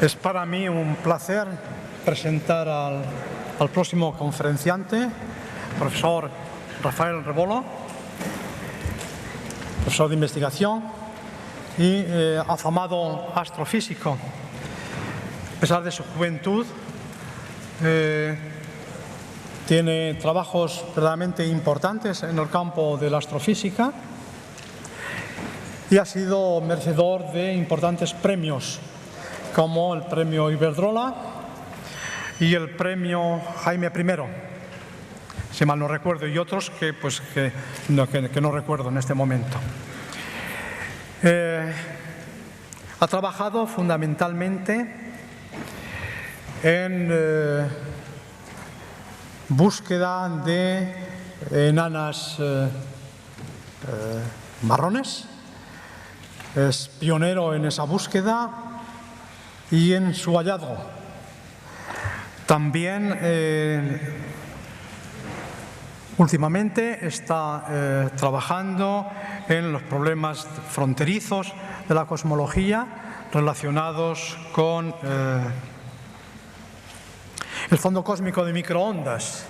Es para mí un placer presentar al próximo conferenciante, profesor Rafael Rebolo, profesor de investigación y afamado astrofísico. A pesar de su juventud, tiene trabajos verdaderamente importantes en el campo de la astrofísica y ha sido merecedor de importantes premios, como el premio Iberdrola y el premio Jaime I, si mal no recuerdo, y otros que no recuerdo en este momento. Ha trabajado fundamentalmente en búsqueda de enanas marrones. Es pionero en esa búsqueda y en su hallazgo. También últimamente está trabajando en los problemas fronterizos de la cosmología relacionados con el fondo cósmico de microondas.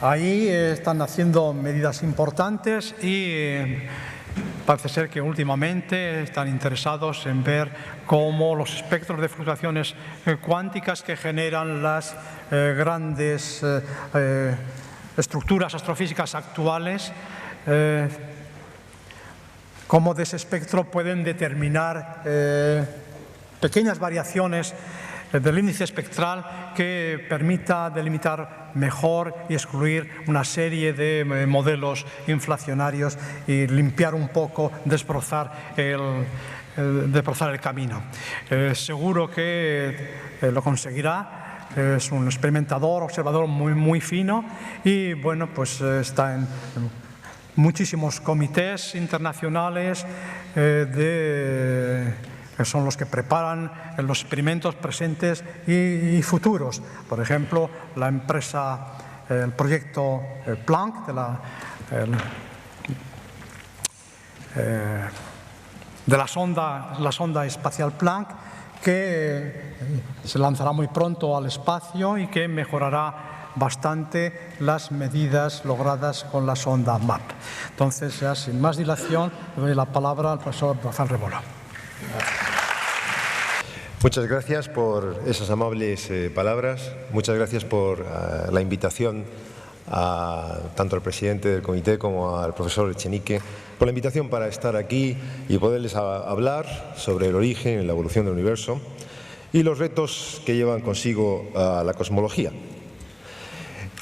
Ahí están haciendo medidas importantes y parece ser que últimamente están interesados en ver cómo los espectros de fluctuaciones cuánticas que generan las grandes estructuras astrofísicas actuales, cómo de ese espectro pueden determinar pequeñas variaciones del índice espectral que permita delimitar mejor y excluir una serie de modelos inflacionarios y limpiar un poco, desbrozar el camino. Seguro que lo conseguirá. Es un experimentador, observador muy fino y bueno, pues está en muchísimos comités internacionales que son los que preparan los experimentos presentes y futuros. Por ejemplo, la empresa, el proyecto Planck de la sonda espacial Planck, que se lanzará muy pronto al espacio y que mejorará bastante las medidas logradas con la sonda MAP. Entonces, ya sin más dilación, le doy la palabra al profesor Rafael Rebolo. Muchas gracias por esas amables palabras. Muchas gracias por la invitación tanto al presidente del comité como al profesor Echenique, por la invitación para estar aquí y poderles hablar sobre el origen y la evolución del universo y los retos que llevan consigo a la cosmología.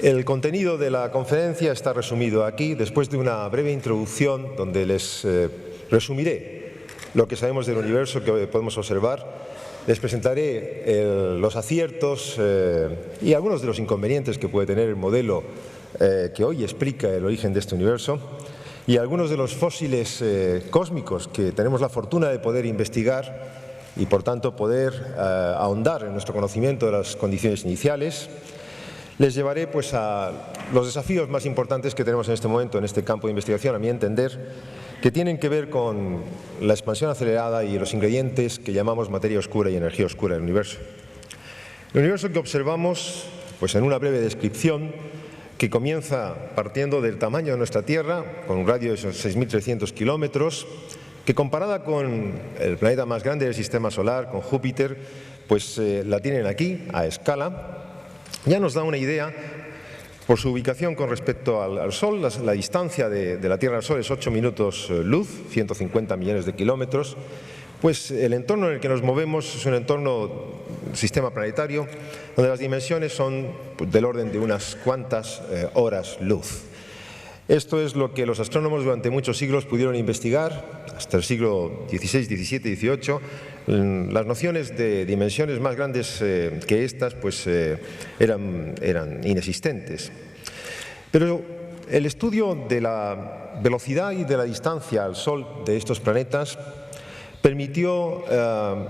El contenido de la conferencia está resumido aquí, después de una breve introducción donde les resumiré lo que sabemos del universo que podemos observar. Les presentaré los aciertos y algunos de los inconvenientes que puede tener el modelo que hoy explica el origen de este universo y algunos de los fósiles cósmicos que tenemos la fortuna de poder investigar y por tanto poder ahondar en nuestro conocimiento de las condiciones iniciales. Les llevaré pues a los desafíos más importantes que tenemos en este momento en este campo de investigación, a mi entender, que tienen que ver con la expansión acelerada y los ingredientes que llamamos materia oscura y energía oscura del universo. El universo que observamos, pues en una breve descripción, que comienza partiendo del tamaño de nuestra Tierra, con un radio de 6.300 kilómetros, que comparada con el planeta más grande del sistema solar, con Júpiter, pues la tienen aquí, a escala. Ya nos da una idea por su ubicación con respecto al Sol. La distancia de la Tierra al Sol es 8 minutos luz, 150 millones de kilómetros. Pues el entorno en el que nos movemos es un entorno, sistema planetario, donde las dimensiones son del orden de unas cuantas horas luz. Esto es lo que los astrónomos durante muchos siglos pudieron investigar, hasta el siglo XVI, XVII, XVIII. Las nociones de dimensiones más grandes que estas pues, eran inexistentes. Pero el estudio de la velocidad y de la distancia al Sol de estos planetas permitió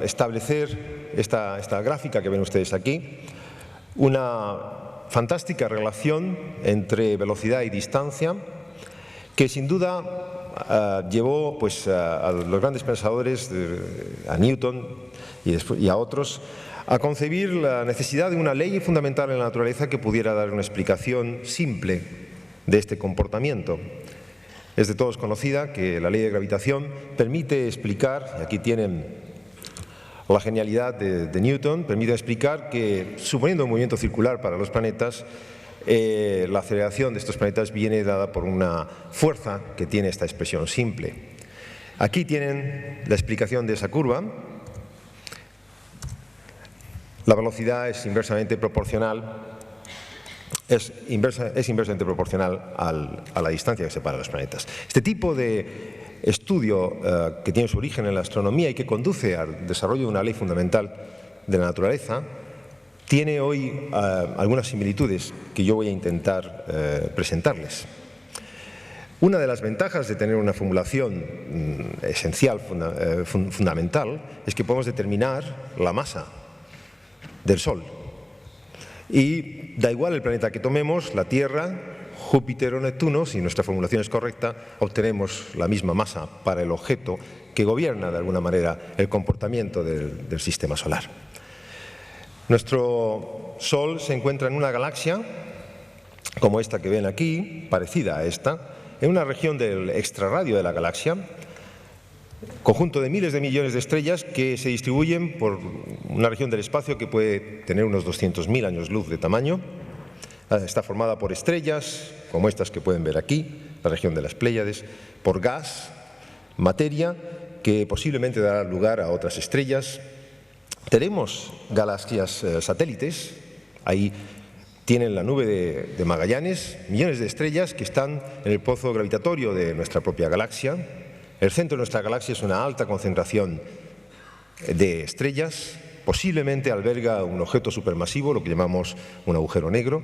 establecer esta gráfica que ven ustedes aquí, una fantástica relación entre velocidad y distancia que sin duda llevó pues, a los grandes pensadores, a Newton y a otros, a concebir la necesidad de una ley fundamental en la naturaleza que pudiera dar una explicación simple de este comportamiento. Es de todos conocida que la ley de gravitación permite explicar, y aquí tienen la genialidad de Newton, permite explicar que, suponiendo un movimiento circular para los planetas, la aceleración de estos planetas viene dada por una fuerza que tiene esta expresión simple. Aquí tienen la explicación de esa curva. La velocidad es inversamente proporcional, inversamente proporcional a la distancia que separa los planetas. Este tipo de estudio que tiene su origen en la astronomía y que conduce al desarrollo de una ley fundamental de la naturaleza tiene hoy algunas similitudes que yo voy a intentar presentarles. Una de las ventajas de tener una formulación esencial, fundamental, es que podemos determinar la masa del Sol. Y da igual el planeta que tomemos, la Tierra, Júpiter o Neptuno, si nuestra formulación es correcta, obtenemos la misma masa para el objeto que gobierna de alguna manera el comportamiento del sistema solar. Nuestro Sol se encuentra en una galaxia, como esta que ven aquí, parecida a esta, en una región del extrarradio de la galaxia, conjunto de miles de millones de estrellas que se distribuyen por una región del espacio que puede tener unos 200.000 años luz de tamaño. Está formada por estrellas, como estas que pueden ver aquí, la región de las Pléyades, por gas, materia, que posiblemente dará lugar a otras estrellas. Tenemos galaxias satélites, ahí tienen la nube de Magallanes, millones de estrellas que están en el pozo gravitatorio de nuestra propia galaxia. El centro de nuestra galaxia es una alta concentración de estrellas, posiblemente alberga un objeto supermasivo, lo que llamamos un agujero negro.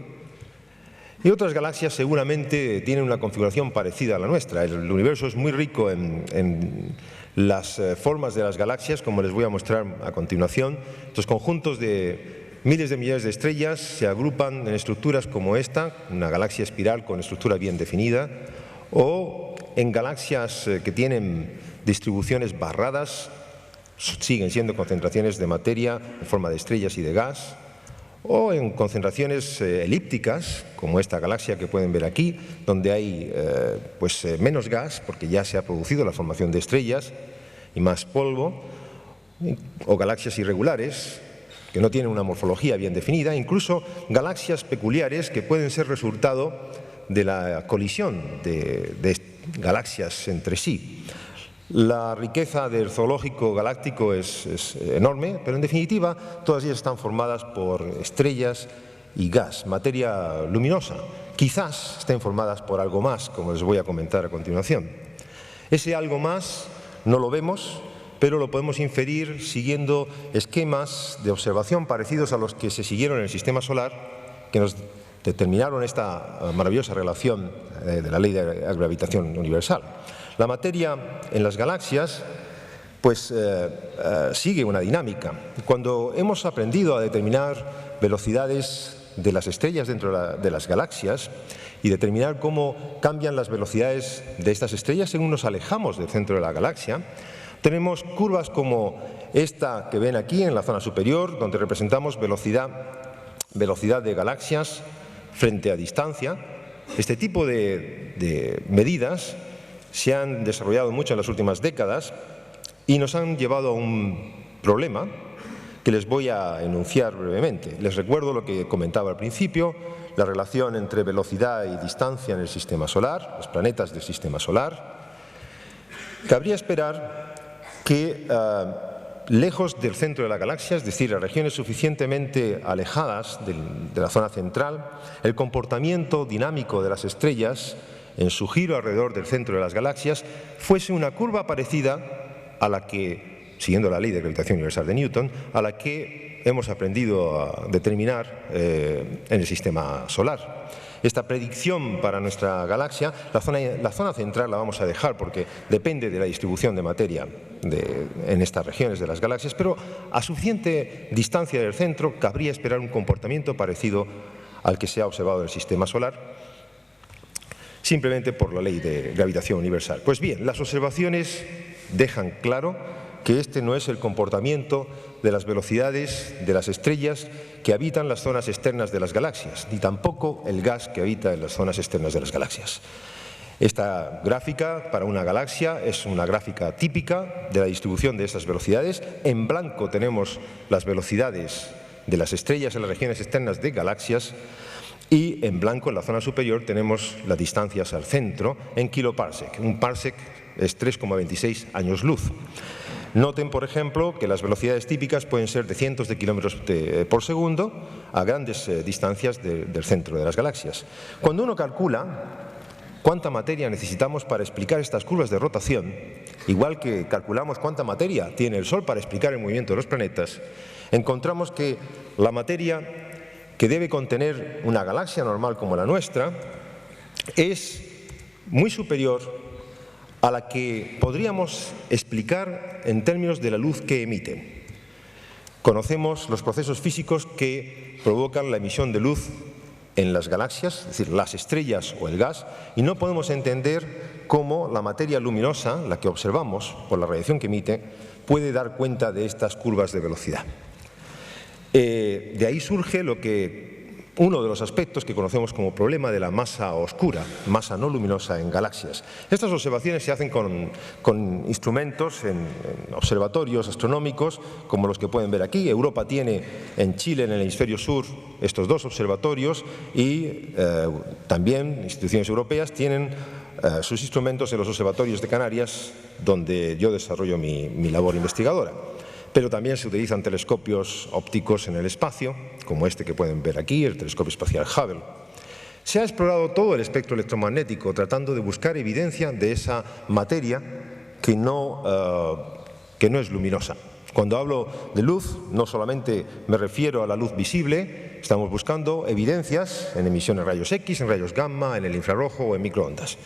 Y otras galaxias seguramente tienen una configuración parecida a la nuestra. El universo es muy rico en las formas de las galaxias, como les voy a mostrar a continuación. Estos conjuntos de miles de millones de estrellas se agrupan en estructuras como esta, una galaxia espiral con estructura bien definida, o en galaxias que tienen distribuciones barradas, siguen siendo concentraciones de materia en forma de estrellas y de gas, o en concentraciones elípticas, como esta galaxia que pueden ver aquí, donde hay menos gas, porque ya se ha producido la formación de estrellas y más polvo, o galaxias irregulares, que no tienen una morfología bien definida, incluso galaxias peculiares que pueden ser resultado de la colisión de galaxias entre sí. La riqueza del zoológico galáctico es enorme, pero en definitiva todas ellas están formadas por estrellas y gas, materia luminosa. Quizás estén formadas por algo más, como les voy a comentar a continuación. Ese algo más no lo vemos, pero lo podemos inferir siguiendo esquemas de observación parecidos a los que se siguieron en el sistema solar, que nos determinaron esta maravillosa relación de la ley de la gravitación universal. La materia en las galaxias sigue una dinámica. Cuando hemos aprendido a determinar velocidades de las estrellas dentro de las galaxias y determinar cómo cambian las velocidades de estas estrellas según nos alejamos del centro de la galaxia, tenemos curvas como esta que ven aquí en la zona superior, donde representamos velocidad de galaxias frente a distancia. Este tipo de medidas se han desarrollado mucho en las últimas décadas y nos han llevado a un problema que les voy a enunciar brevemente. Les recuerdo lo que comentaba al principio, la relación entre velocidad y distancia en el sistema solar, los planetas del sistema solar. Cabría esperar que lejos del centro de la galaxia, es decir, a regiones suficientemente alejadas de la zona central, el comportamiento dinámico de las estrellas en su giro alrededor del centro de las galaxias fuese una curva parecida a la que, siguiendo la ley de gravitación universal de Newton, a la que hemos aprendido a determinar en el sistema solar. Esta predicción para nuestra galaxia, la zona central la vamos a dejar porque depende de la distribución de materia en estas regiones de las galaxias, pero a suficiente distancia del centro cabría esperar un comportamiento parecido al que se ha observado en el sistema solar. simplemente por la ley de gravitación universal. Pues bien, las observaciones dejan claro que este no es el comportamiento de las velocidades de las estrellas que habitan las zonas externas de las galaxias, ni tampoco el gas que habita en las zonas externas de las galaxias. Esta gráfica para una galaxia es una gráfica típica de la distribución de estas velocidades. En blanco tenemos las velocidades de las estrellas en las regiones externas de galaxias y en blanco, en la zona superior, tenemos las distancias al centro en kiloparsec. Un parsec es 3,26 años luz. Noten, por ejemplo, que las velocidades típicas pueden ser de cientos de kilómetros por segundo a grandes distancias del centro de las galaxias. Cuando uno calcula cuánta materia necesitamos para explicar estas curvas de rotación, igual que calculamos cuánta materia tiene el Sol para explicar el movimiento de los planetas, encontramos que la materia que debe contener una galaxia normal como la nuestra es muy superior a la que podríamos explicar en términos de la luz que emite. Conocemos los procesos físicos que provocan la emisión de luz en las galaxias, es decir, las estrellas o el gas, y no podemos entender cómo la materia luminosa, la que observamos por la radiación que emite, puede dar cuenta de estas curvas de velocidad. De ahí surge uno de los aspectos que conocemos como problema de la masa oscura, masa no luminosa en galaxias. Estas observaciones se hacen con instrumentos en observatorios astronómicos como los que pueden ver aquí. Europa tiene en Chile, en el hemisferio sur, estos dos observatorios y también instituciones europeas tienen sus instrumentos en los observatorios de Canarias, donde yo desarrollo mi labor investigadora. Pero también se utilizan telescopios ópticos en el espacio, como este que pueden ver aquí, el telescopio espacial Hubble. Se ha explorado todo el espectro electromagnético tratando de buscar evidencia de esa materia que no es luminosa. Cuando hablo de luz, no solamente me refiero a la luz visible, estamos buscando evidencias en emisiones de rayos X, en rayos gamma, en el infrarrojo o en microondas.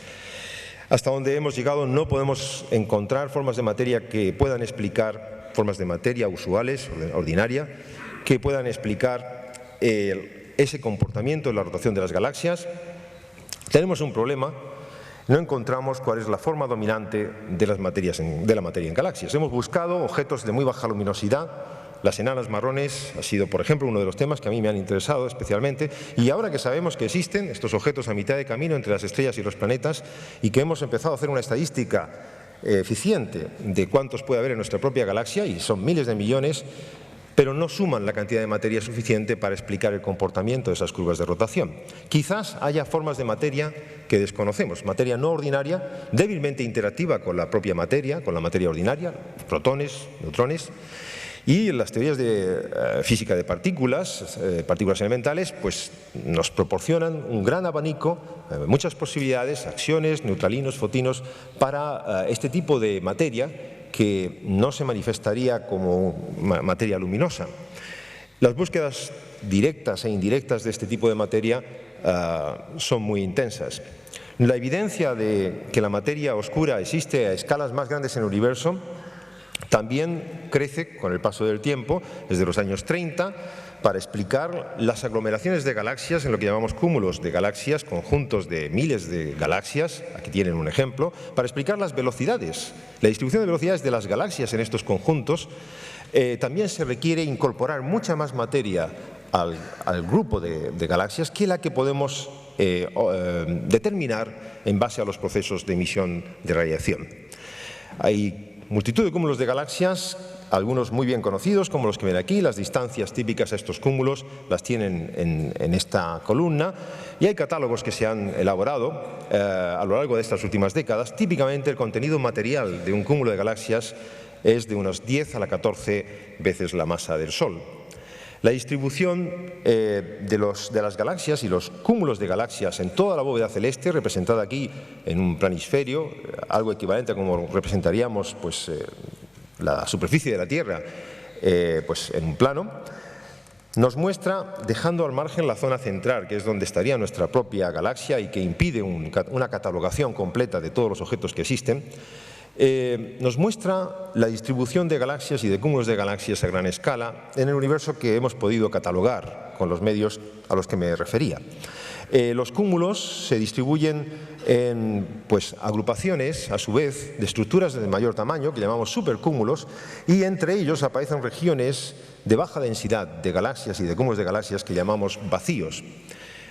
Hasta donde hemos llegado no podemos encontrar formas de materia que puedan explicar formas de materia usuales, ordinaria, que puedan explicar ese comportamiento en la rotación de las galaxias. Tenemos un problema, no encontramos cuál es la forma dominante de la materia en galaxias. Hemos buscado objetos de muy baja luminosidad. Las enanas marrones ha sido, por ejemplo, uno de los temas que a mí me han interesado especialmente, y ahora que sabemos que existen estos objetos a mitad de camino entre las estrellas y los planetas y que hemos empezado a hacer una estadística eficiente de cuántos puede haber en nuestra propia galaxia, y son miles de millones, pero no suman la cantidad de materia suficiente para explicar el comportamiento de esas curvas de rotación. Quizás haya formas de materia que desconocemos, materia no ordinaria, débilmente interactiva con la propia materia, con la materia ordinaria, protones, neutrones, y las teorías de física de partículas elementales, pues nos proporcionan un gran abanico, muchas posibilidades, acciones, neutralinos, fotinos, para este tipo de materia que no se manifestaría como materia luminosa. Las búsquedas directas e indirectas de este tipo de materia son muy intensas. La evidencia de que la materia oscura existe a escalas más grandes en el universo también crece con el paso del tiempo, desde los años 30, para explicar las aglomeraciones de galaxias en lo que llamamos cúmulos de galaxias, conjuntos de miles de galaxias, aquí tienen un ejemplo, para explicar las velocidades, la distribución de velocidades de las galaxias en estos conjuntos. También se requiere incorporar mucha más materia al grupo de galaxias que la que podemos determinar en base a los procesos de emisión de radiación. Hay multitud de cúmulos de galaxias, algunos muy bien conocidos, como los que ven aquí. Las distancias típicas a estos cúmulos las tienen en esta columna, y hay catálogos que se han elaborado a lo largo de estas últimas décadas. Típicamente el contenido material de un cúmulo de galaxias es de unos 10 a la 14 veces la masa del Sol. La distribución de las galaxias y los cúmulos de galaxias en toda la bóveda celeste, representada aquí en un planisferio, algo equivalente a como representaríamos pues, la superficie de la Tierra pues, en un plano, nos muestra, dejando al margen la zona central, que es donde estaría nuestra propia galaxia y que impide una catalogación completa de todos los objetos que existen, nos muestra la distribución de galaxias y de cúmulos de galaxias a gran escala en el universo que hemos podido catalogar con los medios a los que me refería. Los cúmulos se distribuyen en agrupaciones, a su vez, de estructuras de mayor tamaño, que llamamos supercúmulos, y entre ellos aparecen regiones de baja densidad de galaxias y de cúmulos de galaxias que llamamos vacíos.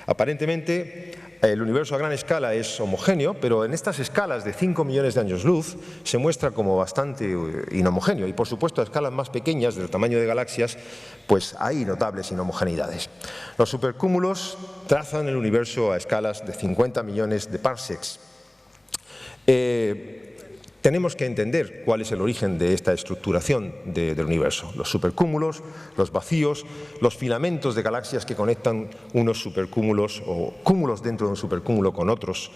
Aparentemente, el universo a gran escala es homogéneo, pero en estas escalas de 5 millones de años luz se muestra como bastante inhomogéneo. Y, por supuesto, a escalas más pequeñas, del tamaño de galaxias, pues hay notables inhomogeneidades. Los supercúmulos trazan el universo a escalas de 50 millones de parsecs. Tenemos que entender cuál es el origen de esta estructuración del universo. Los supercúmulos, los vacíos, los filamentos de galaxias que conectan unos supercúmulos o cúmulos dentro de un supercúmulo con otros,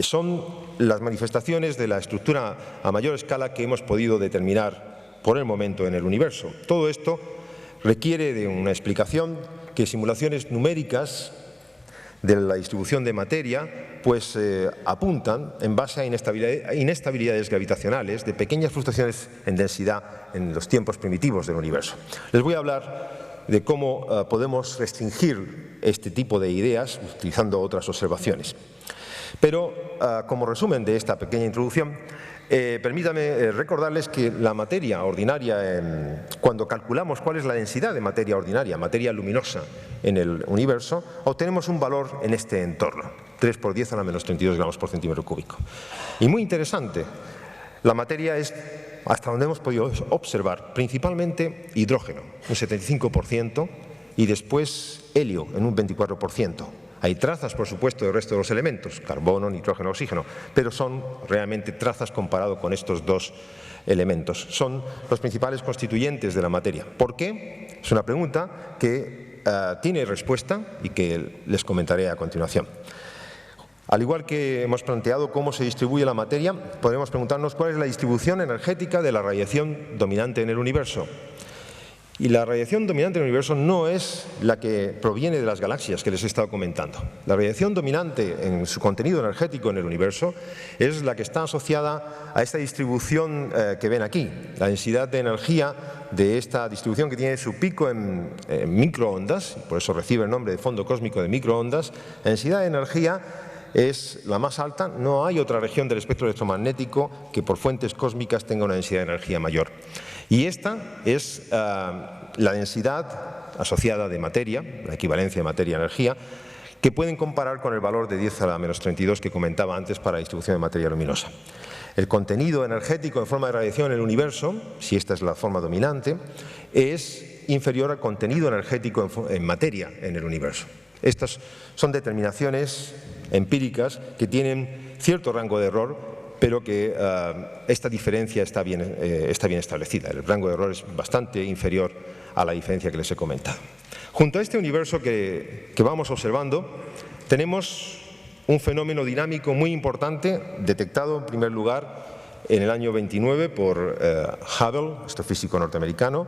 son las manifestaciones de la estructura a mayor escala que hemos podido determinar por el momento en el universo. Todo esto requiere de una explicación que simulaciones numéricas de la distribución de materia apuntan en base a inestabilidades gravitacionales de pequeñas fluctuaciones en densidad en los tiempos primitivos del universo. Les voy a hablar de cómo podemos restringir este tipo de ideas utilizando otras observaciones. Pero como resumen de esta pequeña introducción, permítanme recordarles que la materia ordinaria, cuando calculamos cuál es la densidad de materia ordinaria, materia luminosa en el universo, obtenemos un valor en este entorno, 3 por 10 a la menos 32 gramos por centímetro cúbico. Y muy interesante, la materia es, hasta donde hemos podido observar, principalmente hidrógeno, un 75%, y después helio, en un 24%. Hay trazas, por supuesto, del resto de los elementos, carbono, nitrógeno, oxígeno, pero son realmente trazas comparado con estos dos elementos. Son los principales constituyentes de la materia. ¿Por qué? Es una pregunta que tiene respuesta y que les comentaré a continuación. Al igual que hemos planteado cómo se distribuye la materia, podemos preguntarnos cuál es la distribución energética de la radiación dominante en el universo. Y la radiación dominante en el universo no es la que proviene de las galaxias que les he estado comentando. La radiación dominante en su contenido energético en el universo es la que está asociada a esta distribución que ven aquí. La densidad de energía de esta distribución, que tiene su pico en microondas, por eso recibe el nombre de fondo cósmico de microondas, la densidad de energía es la más alta. No hay otra región del espectro electromagnético que por fuentes cósmicas tenga una densidad de energía mayor. Y esta es la densidad asociada de materia, la equivalencia de materia-energía, que pueden comparar con el valor de 10 a la menos 32 que comentaba antes para la distribución de materia luminosa. El contenido energético en forma de radiación en el universo, si esta es la forma dominante, es inferior al contenido energético en materia en el universo. Estas son determinaciones empíricas que tienen cierto rango de error, pero que esta diferencia está bien establecida. El rango de error es bastante inferior a la diferencia que les he comentado. Junto a este universo que vamos observando, tenemos un fenómeno dinámico muy importante, detectado en primer lugar en el año 29 por Hubble, astrofísico norteamericano.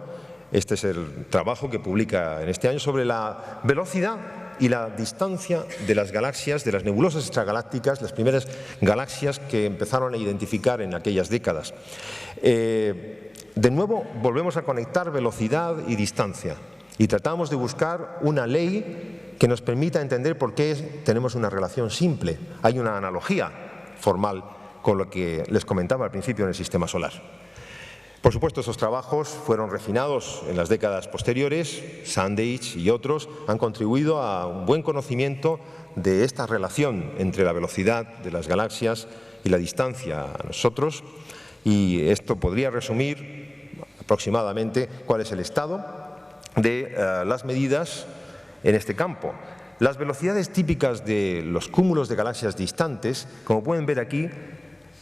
Este es el trabajo que publica en este año sobre la velocidad y la distancia de las galaxias, de las nebulosas extragalácticas, las primeras galaxias que empezaron a identificar en aquellas décadas. De nuevo, volvemos a conectar velocidad y distancia y tratamos de buscar una ley que nos permita entender por qué tenemos una relación simple. Hay una analogía formal con lo que les comentaba al principio en el sistema solar. Por supuesto, estos trabajos fueron refinados en las décadas posteriores. Sandage y otros han contribuido a un buen conocimiento de esta relación entre la velocidad de las galaxias y la distancia a nosotros, y esto podría resumir aproximadamente cuál es el estado de las medidas en este campo. Las velocidades típicas de los cúmulos de galaxias distantes, como pueden ver aquí,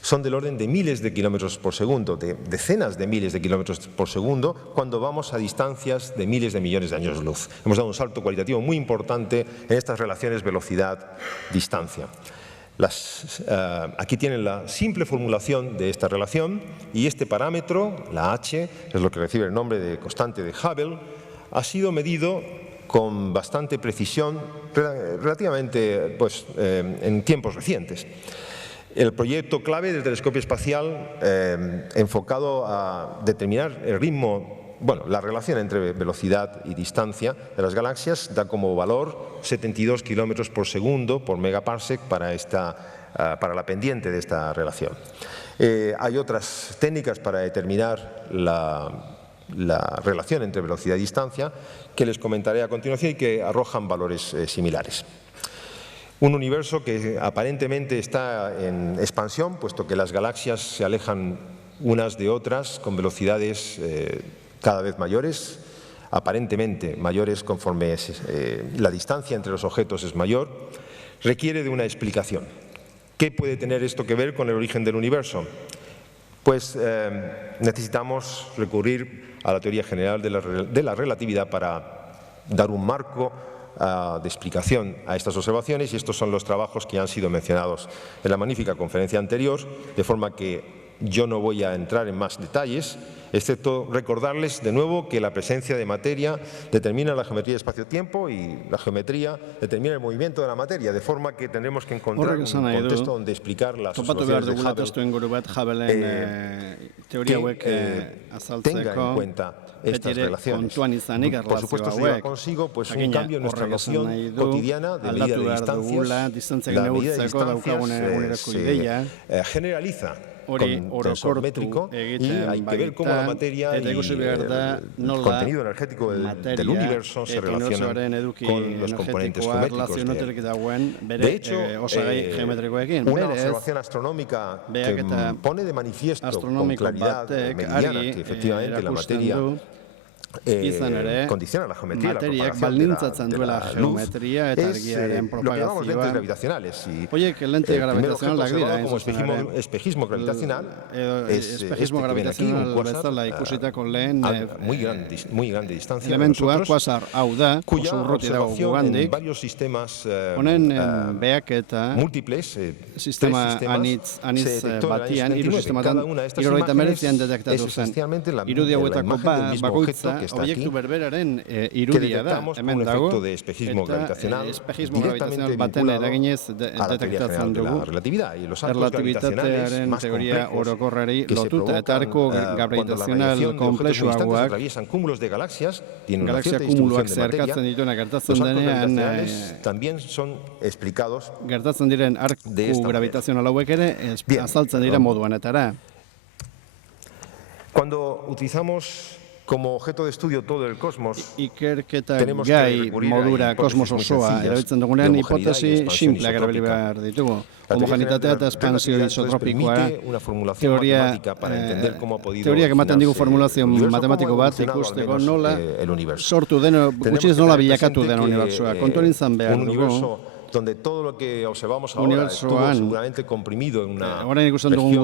son del orden de miles de kilómetros por segundo, de decenas de miles de kilómetros por segundo, cuando vamos a distancias de miles de millones de años luz. Hemos dado un salto cualitativo muy importante en estas relaciones velocidad-distancia. Aquí tienen la simple formulación de esta relación, y este parámetro, la h, es lo que recibe el nombre de constante de Hubble, ha sido medido con bastante precisión relativamente en tiempos recientes. el proyecto clave del telescopio espacial enfocado a determinar el ritmo, bueno, la relación entre velocidad y distancia de las galaxias da como valor 72 kilómetros por segundo por megaparsec para la pendiente de esta relación. Hay otras técnicas para determinar la relación entre velocidad y distancia que les comentaré a continuación y que arrojan valores similares. Un universo que aparentemente está en expansión, puesto que las galaxias se alejan unas de otras con velocidades cada vez mayores, aparentemente mayores conforme la distancia entre los objetos es mayor, requiere de una explicación. ¿Qué puede tener esto que ver con el origen del universo? Pues necesitamos recurrir a la teoría general de la relatividad para dar un marco de explicación a estas observaciones, y estos son los trabajos que han sido mencionados en la magnífica conferencia anterior, de forma que yo no voy a entrar en más detalles, excepto recordarles de nuevo que la presencia de materia determina la geometría de espacio-tiempo y la geometría determina el movimiento de la materia, de forma que tendremos que encontrar un contexto donde explicar las observaciones de Hubble que tenga en cuenta estas relaciones. Por supuesto, eso lleva consigo pues, un cambio en nuestra noción cotidiana de medida de distancias. La medida de distancias se generaliza con tensor métrico y hay que ver cómo la materia y el contenido energético del universo se relacionan con los componentes geométricos de él. De hecho, una observación astronómica que pone de manifiesto con claridad meridiana que efectivamente la materia condiciona la geometría, la propagación de la luz, es lo que llamamos lentes gravitacionales. El primer objeto observado como espejismo gravitacional es este que ven aquí, un quasar a muy grande distancia de nosotros, cuya observación en varios sistemas múltiples, tres sistemas, se detectó en el año 79. Cada una de estas imágenes es esencialmente la imagen del mismo objeto que está aquí, que detectamos con un efecto de espejismo gravitacional directamente vinculado a la teoría general de la relatividad y los arcos gravitacionales más complejos que se provocan cuando la radiación de objetos distantes atraviesan cúmulos de galaxias, tienen una cierta distribución de materia. Los arcos gravitacionales también son explicados de esta manera. Cuando utilizamos como objeto de estudio todo el cosmos, tenemos que recurrir a hipótesis muy sencillas de homogeneidad y expansión isotrópica. Homogeneitatea eta expansio isotropikoa, teoria ematen digu formulazio matematiko bat ikusteko nola sortu den, gutxienez nola bilakatu den unibertsoa. Kontuan izan behar dugu, donde todo lo que observamos ahora estuvo seguramente comprimido en una región muy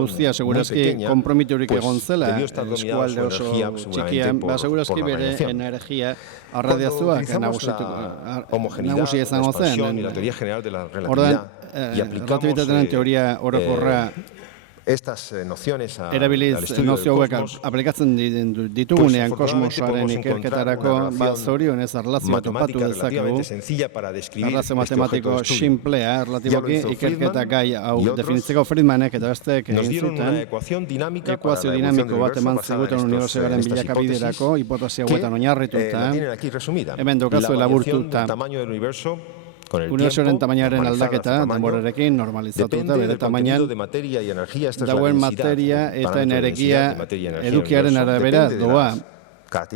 pequeña, pues debió estar dominada su energía seguramente por la radiación. Cuando utilizamos la homogeneidad, la expansión y la teoría general de la relatividad y aplicamos estas nociones al estudio del cosmos, aplikatzen ditugunean kosmosaren ikerketarako zorionez erlazio topatu dezakegu, erlazio matematiko simplea, erlatiboki ikerketa gai hau definitzeko Friedmanek eta besteek egin zuten, ekuazio dinamiko bat eman ziguten unibertsioaren bilakabiderako, hipotesia hauetan oinarrituta, hemen daukazu laburtuta. Unibertsioaren tamainaren aldaketa, denborarekin normalizatuta, bere tamainan dagoen materia eta energia edukiaren arabera doa. Eta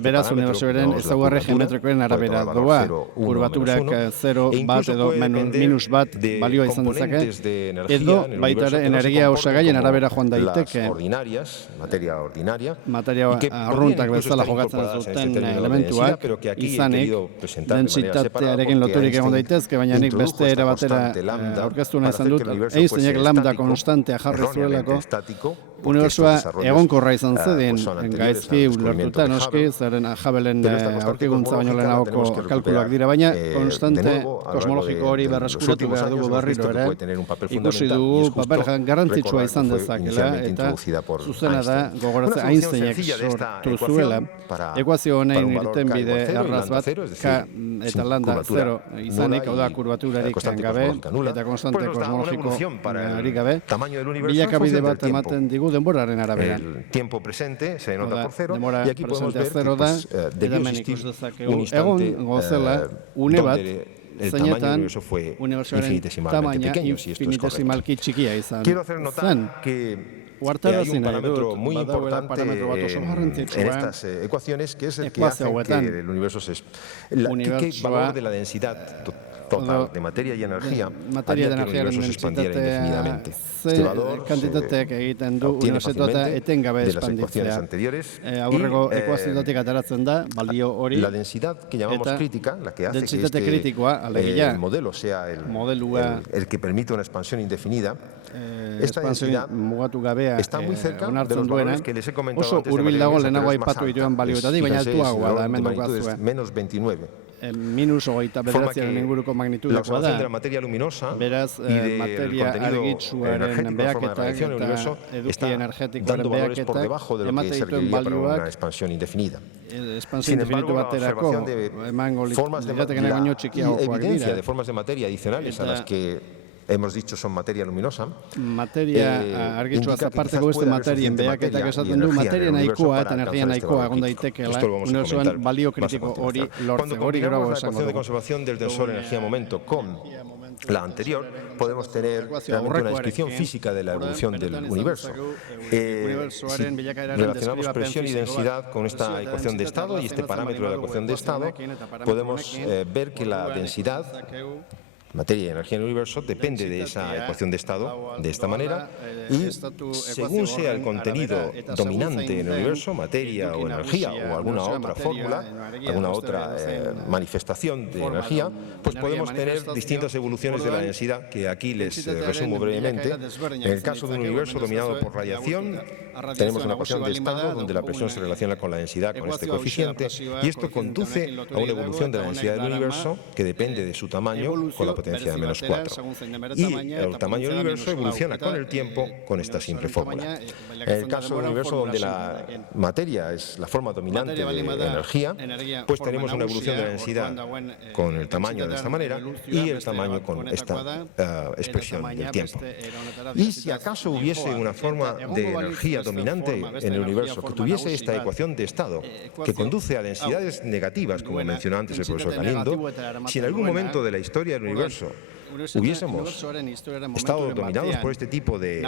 beraz, unibertsioaren ezaugarri geometrikoen arabera doa. Kurbaturak 0, bat edo minus bat balioa izan dezake, edo baita ere energia osagaien arabera joan daiteke. Materia arruntak bezala jokatzen zuten elementuak, izanik, dentsitatearekin loturik egon daitezke, baina nik beste era batera aurkeztu nahi izan dut, Einsteinek lambda konstantea jarri zuelako, unibertsoa egonkorra izan zeden, gaizki ulertuta noski, zeren Hubble-en aurkikuntza baino lehenagoko kalkuluak dira, baina konstante kosmologiko hori berreskuratu behar dugu berriro ere, ikusi dugu paper garrantzitsua izan dezakela, eta zuzena da gogoratzen Einsteinek sortu zuela, ekuazio honein irten bide erraz bat, K eta lambda 0 izanik, hau da kurbaturarik gabe, eta konstante kosmologiko harik gabe, bilakabide bat ematen digu denboraren arabera. El tiempo presente se denota por cero, denbora y aquí podemos ver que pues, debió existir un instante donde el tamaño del universo fue infinitesimalmente pequeño, si esto es correcto. Quiero hacer notar que hay un parámetro muy importante en estas ecuaciones, que es el que hace que el universo se... ¿Qué valor de la densidad total de materia y energía haría que el universo se expandiera indefinidamente? Este valor se obtiene fácilmente de las ecuaciones anteriores y la densidad que llamamos crítica, la que hace que este modelo sea el que permite una expansión indefinida. Esta densidad está muy cerca de los valores que les he comentado antes de materia universal, es menos 29. Forma que la observación de la materia luminosa y del contenido energético en forma de radiación en el universo está dando valores por debajo de lo que serviría para una expansión indefinida. Sin embargo, la observación de formas de evidencia de formas de materia adicionales a las que hemos dicho son materia luminosa, argitsua aparteko beste materien behaketak esaten du, materia nahikoa eta energia nahikoa egon daitekeela, unibertsoan balio kritiko hori lortzeko, hori gero esango dugu. Cuando combinamos la ecuación de conservación del tensor energía-momento con la anterior, podemos tener realmente una descripción física de la evolución del universo. Si relacionamos presión y densidad con esta ecuación de estado y este parámetro de la ecuación de estado, podemos ver que la densidad, materia y energía en el universo depende de esa ecuación de estado de esta manera, y según sea el contenido dominante en el universo, materia o energía o alguna otra fórmula, alguna otra manifestación de energía, pues podemos tener distintas evoluciones de la densidad que aquí les resumo brevemente. En el caso de un universo dominado por radiación, tenemos una ecuación de estado donde la presión se relaciona con la densidad, con este coeficiente, y esto conduce a una evolución de la densidad del universo que depende de su tamaño con la potencia de menos 4. Y el tamaño del universo evoluciona con el tiempo con esta simple fórmula. En el caso del universo donde la materia es la forma dominante de energía, pues tenemos una evolución de la densidad con el tamaño de esta manera y el tamaño con esta expresión del tiempo. Y si acaso hubiese una forma de energía dominante en el universo que tuviese esta ecuación de estado que conduce a densidades negativas, como mencionó antes el profesor Galindo, si en algún momento de la historia del universo hubiésemos estado dominados por este tipo de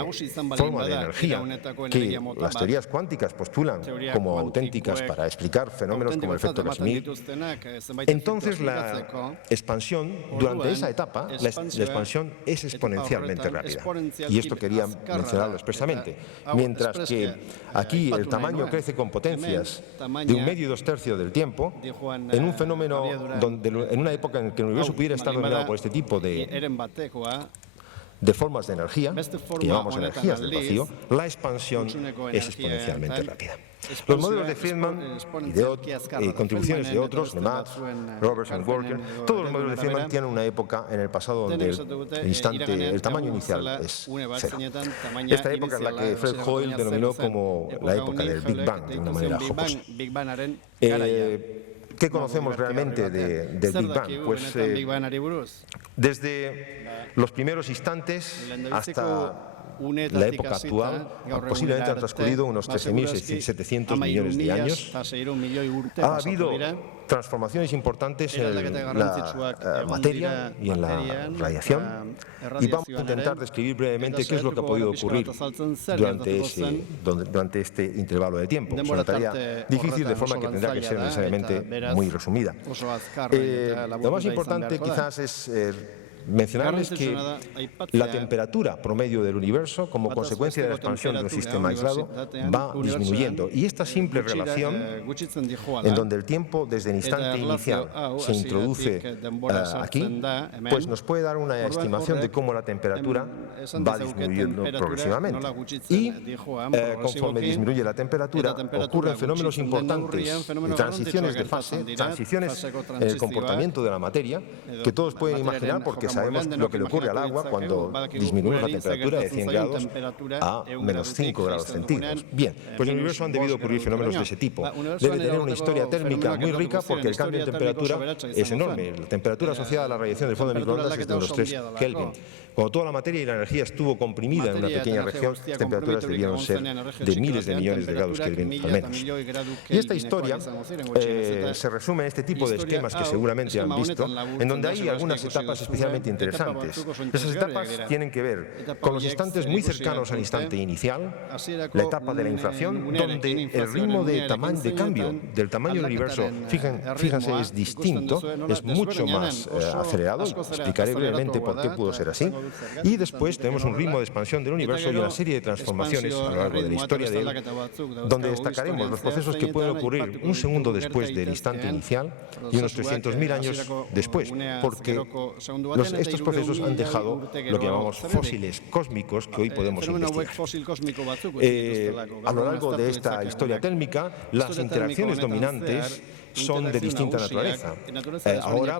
forma de energía que las teorías cuánticas postulan como auténticas para explicar fenómenos como el efecto Casimir, entonces la expansión durante esa etapa, la expansión es exponencialmente rápida. Y esto quería mencionarlo expresamente. Mientras que aquí el tamaño crece con potencias de 1/2 y 2/3 del tiempo, en un fenómeno donde, en una época en que el universo pudiera estar dominado por este tipo de formas de energía, que llamamos energías del vacío, la expansión es exponencialmente rápida. Los modelos de Friedman y contribuciones de otros, Nemath, Roberts y Walker, todos los modelos de Friedman tienen una época en el pasado donde el tamaño inicial es 0. Esta época es la que Fred Hoyle denominó como la época del Big Bang, de una manera jocosa. ¿Qué conocemos realmente del Big Bang? Pues desde los primeros instantes hasta la época actual, posiblemente han transcurrido unos 13.700 millones de años. Ha habido transformaciones importantes en la materia y en la radiación, y vamos a intentar describir brevemente qué es lo que ha podido ocurrir durante este intervalo de tiempo. Es una tarea difícil, de forma que tendrá que ser necesariamente muy resumida. Lo más importante quizás es mencionarles que la temperatura promedio del universo, como consecuencia de la expansión de un sistema aislado, va disminuyendo. Y esta simple relación, en donde el tiempo desde el instante inicial se introduce aquí, pues nos puede dar una estimación de cómo la temperatura va disminuyendo progresivamente. Y conforme disminuye la temperatura, ocurren fenómenos importantes de transiciones de fase, transiciones en el comportamiento de la materia, que todos pueden imaginar porque sabemos lo que le ocurre al agua cuando disminuye la temperatura de 100 grados a menos 5 grados centígrados. Bien, pues en el universo han debido ocurrir fenómenos de ese tipo. Debe tener una historia térmica muy rica porque el cambio de temperatura es enorme. La temperatura asociada a la radiación del fondo de microondas es de unos 3 Kelvin. Cuando toda la materia y la energía estuvo comprimida en una pequeña región, las temperaturas debieron ser de miles de millones de grados Kelvin al menos. Y esta historia se resume en este tipo de esquemas que seguramente han visto, en donde hay algunas etapas especialmente interesantes. Esas etapas tienen que ver con los instantes muy cercanos al instante inicial, la etapa de la inflación, donde el ritmo de cambio del tamaño del universo, fíjense, es distinto, es mucho más acelerado. Explicaré brevemente por qué pudo ser así. Y después tenemos un ritmo de expansión del universo y una serie de transformaciones a lo largo de la historia de él, donde destacaremos los procesos que pueden ocurrir un segundo después del instante inicial y unos 300.000 años después, porque estos procesos han dejado lo que llamamos fósiles cósmicos que hoy podemos investigar. A lo largo de esta historia térmica, las interacciones dominantes son de distinta naturaleza. Ahora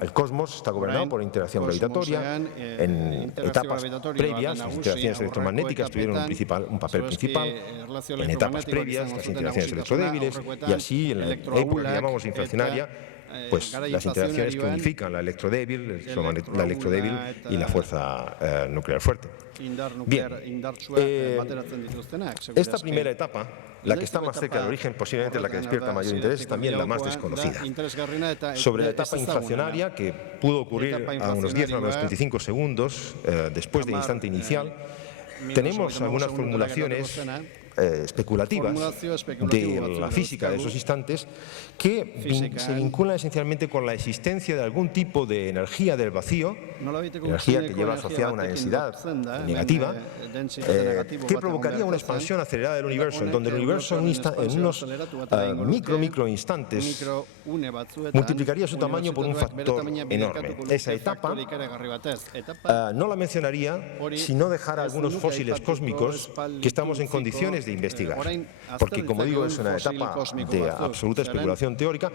el cosmos está gobernado por interacción gravitatoria. En etapas previas, las interacciones electromagnéticas tuvieron un papel principal. En etapas previas, las interacciones electrodébiles. Y así, en la época que llamamos inflacionaria, pues las interacciones que unifican la electrodébil y la fuerza nuclear fuerte. Bien, esta primera etapa, la que está más cerca del origen, posiblemente la que despierta mayor interés, es también la más desconocida. Sobre la etapa inflacionaria, que pudo ocurrir a unos 10 o unos 35 segundos después del instante inicial, tenemos algunas formulaciones especulativas de la física de esos instantes que se vinculan esencialmente con la existencia de algún tipo de energía del vacío, energía que lleva asociada a una densidad negativa, que provocaría una expansión acelerada del universo, en donde el universo en unos micro instantes multiplicaría su tamaño por un factor enorme. Esa etapa no la mencionaría si no dejara algunos fósiles cósmicos que estamos en condiciones de investigar, porque como digo es una etapa de absoluta especulación teórica,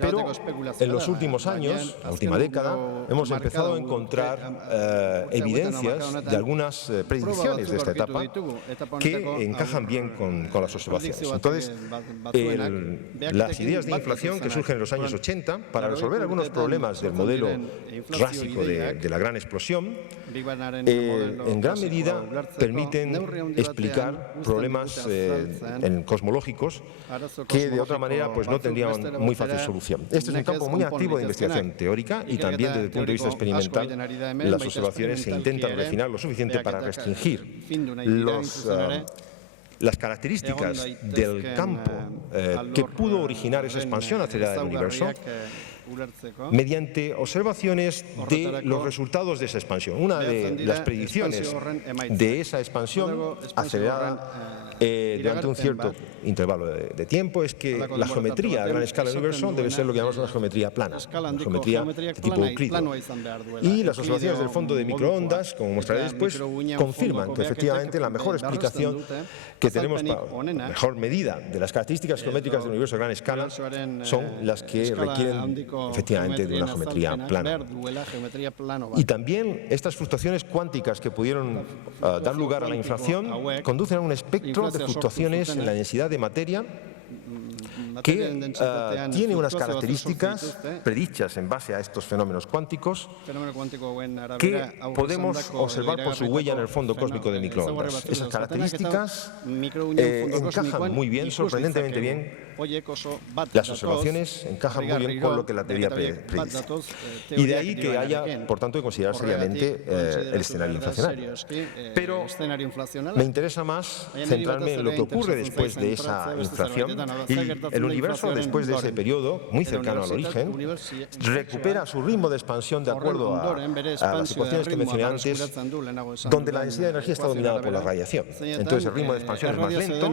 pero en los últimos años, la última década, hemos empezado a encontrar evidencias de algunas predicciones de esta etapa que encajan bien con las observaciones. Entonces, las ideas de inflación que surgen en los años 80 para resolver algunos problemas del modelo clásico de la gran explosión, en gran medida permiten explicar problemas cosmológicos que de otra manera pues no tendrían muy fácil solución. Este es un campo muy activo de investigación teórica y también desde el punto de vista experimental las observaciones se intentan refinar lo suficiente para restringir las características del campo que pudo originar esa expansión acelerada del universo mediante observaciones de los resultados de esa expansión. Una de las predicciones de esa expansión acelerada durante un cierto intervalo de tiempo es que la geometría a gran escala del universo debe ser lo que llamamos una geometría plana, una geometría de tipo euclídeo. Y las observaciones del fondo de microondas, como mostraré después, confirman que efectivamente la mejor explicación que tenemos, la mejor medida de las características geométricas del universo a gran escala son las que requieren efectivamente de una geometría plana. Y también estas fluctuaciones cuánticas que pudieron dar lugar a la inflación conducen a un espectro de fluctuaciones en la densidad de materia que tiene unas características predichas en base a estos fenómenos cuánticos que podemos observar por su huella en el fondo cósmico de microondas. Esas características encajan muy bien, sorprendentemente bien, Las observaciones encajan muy bien con lo que la teoría predice. Y de ahí que haya, por tanto, que considerar seriamente el escenario inflacionario. Pero me interesa más centrarme en lo que ocurre después de esa inflación, y el universo, después de ese periodo, muy cercano al origen, recupera su ritmo de expansión de acuerdo a las ecuaciones que mencioné antes, donde la densidad de energía está dominada por la radiación. Entonces el ritmo de expansión es más lento,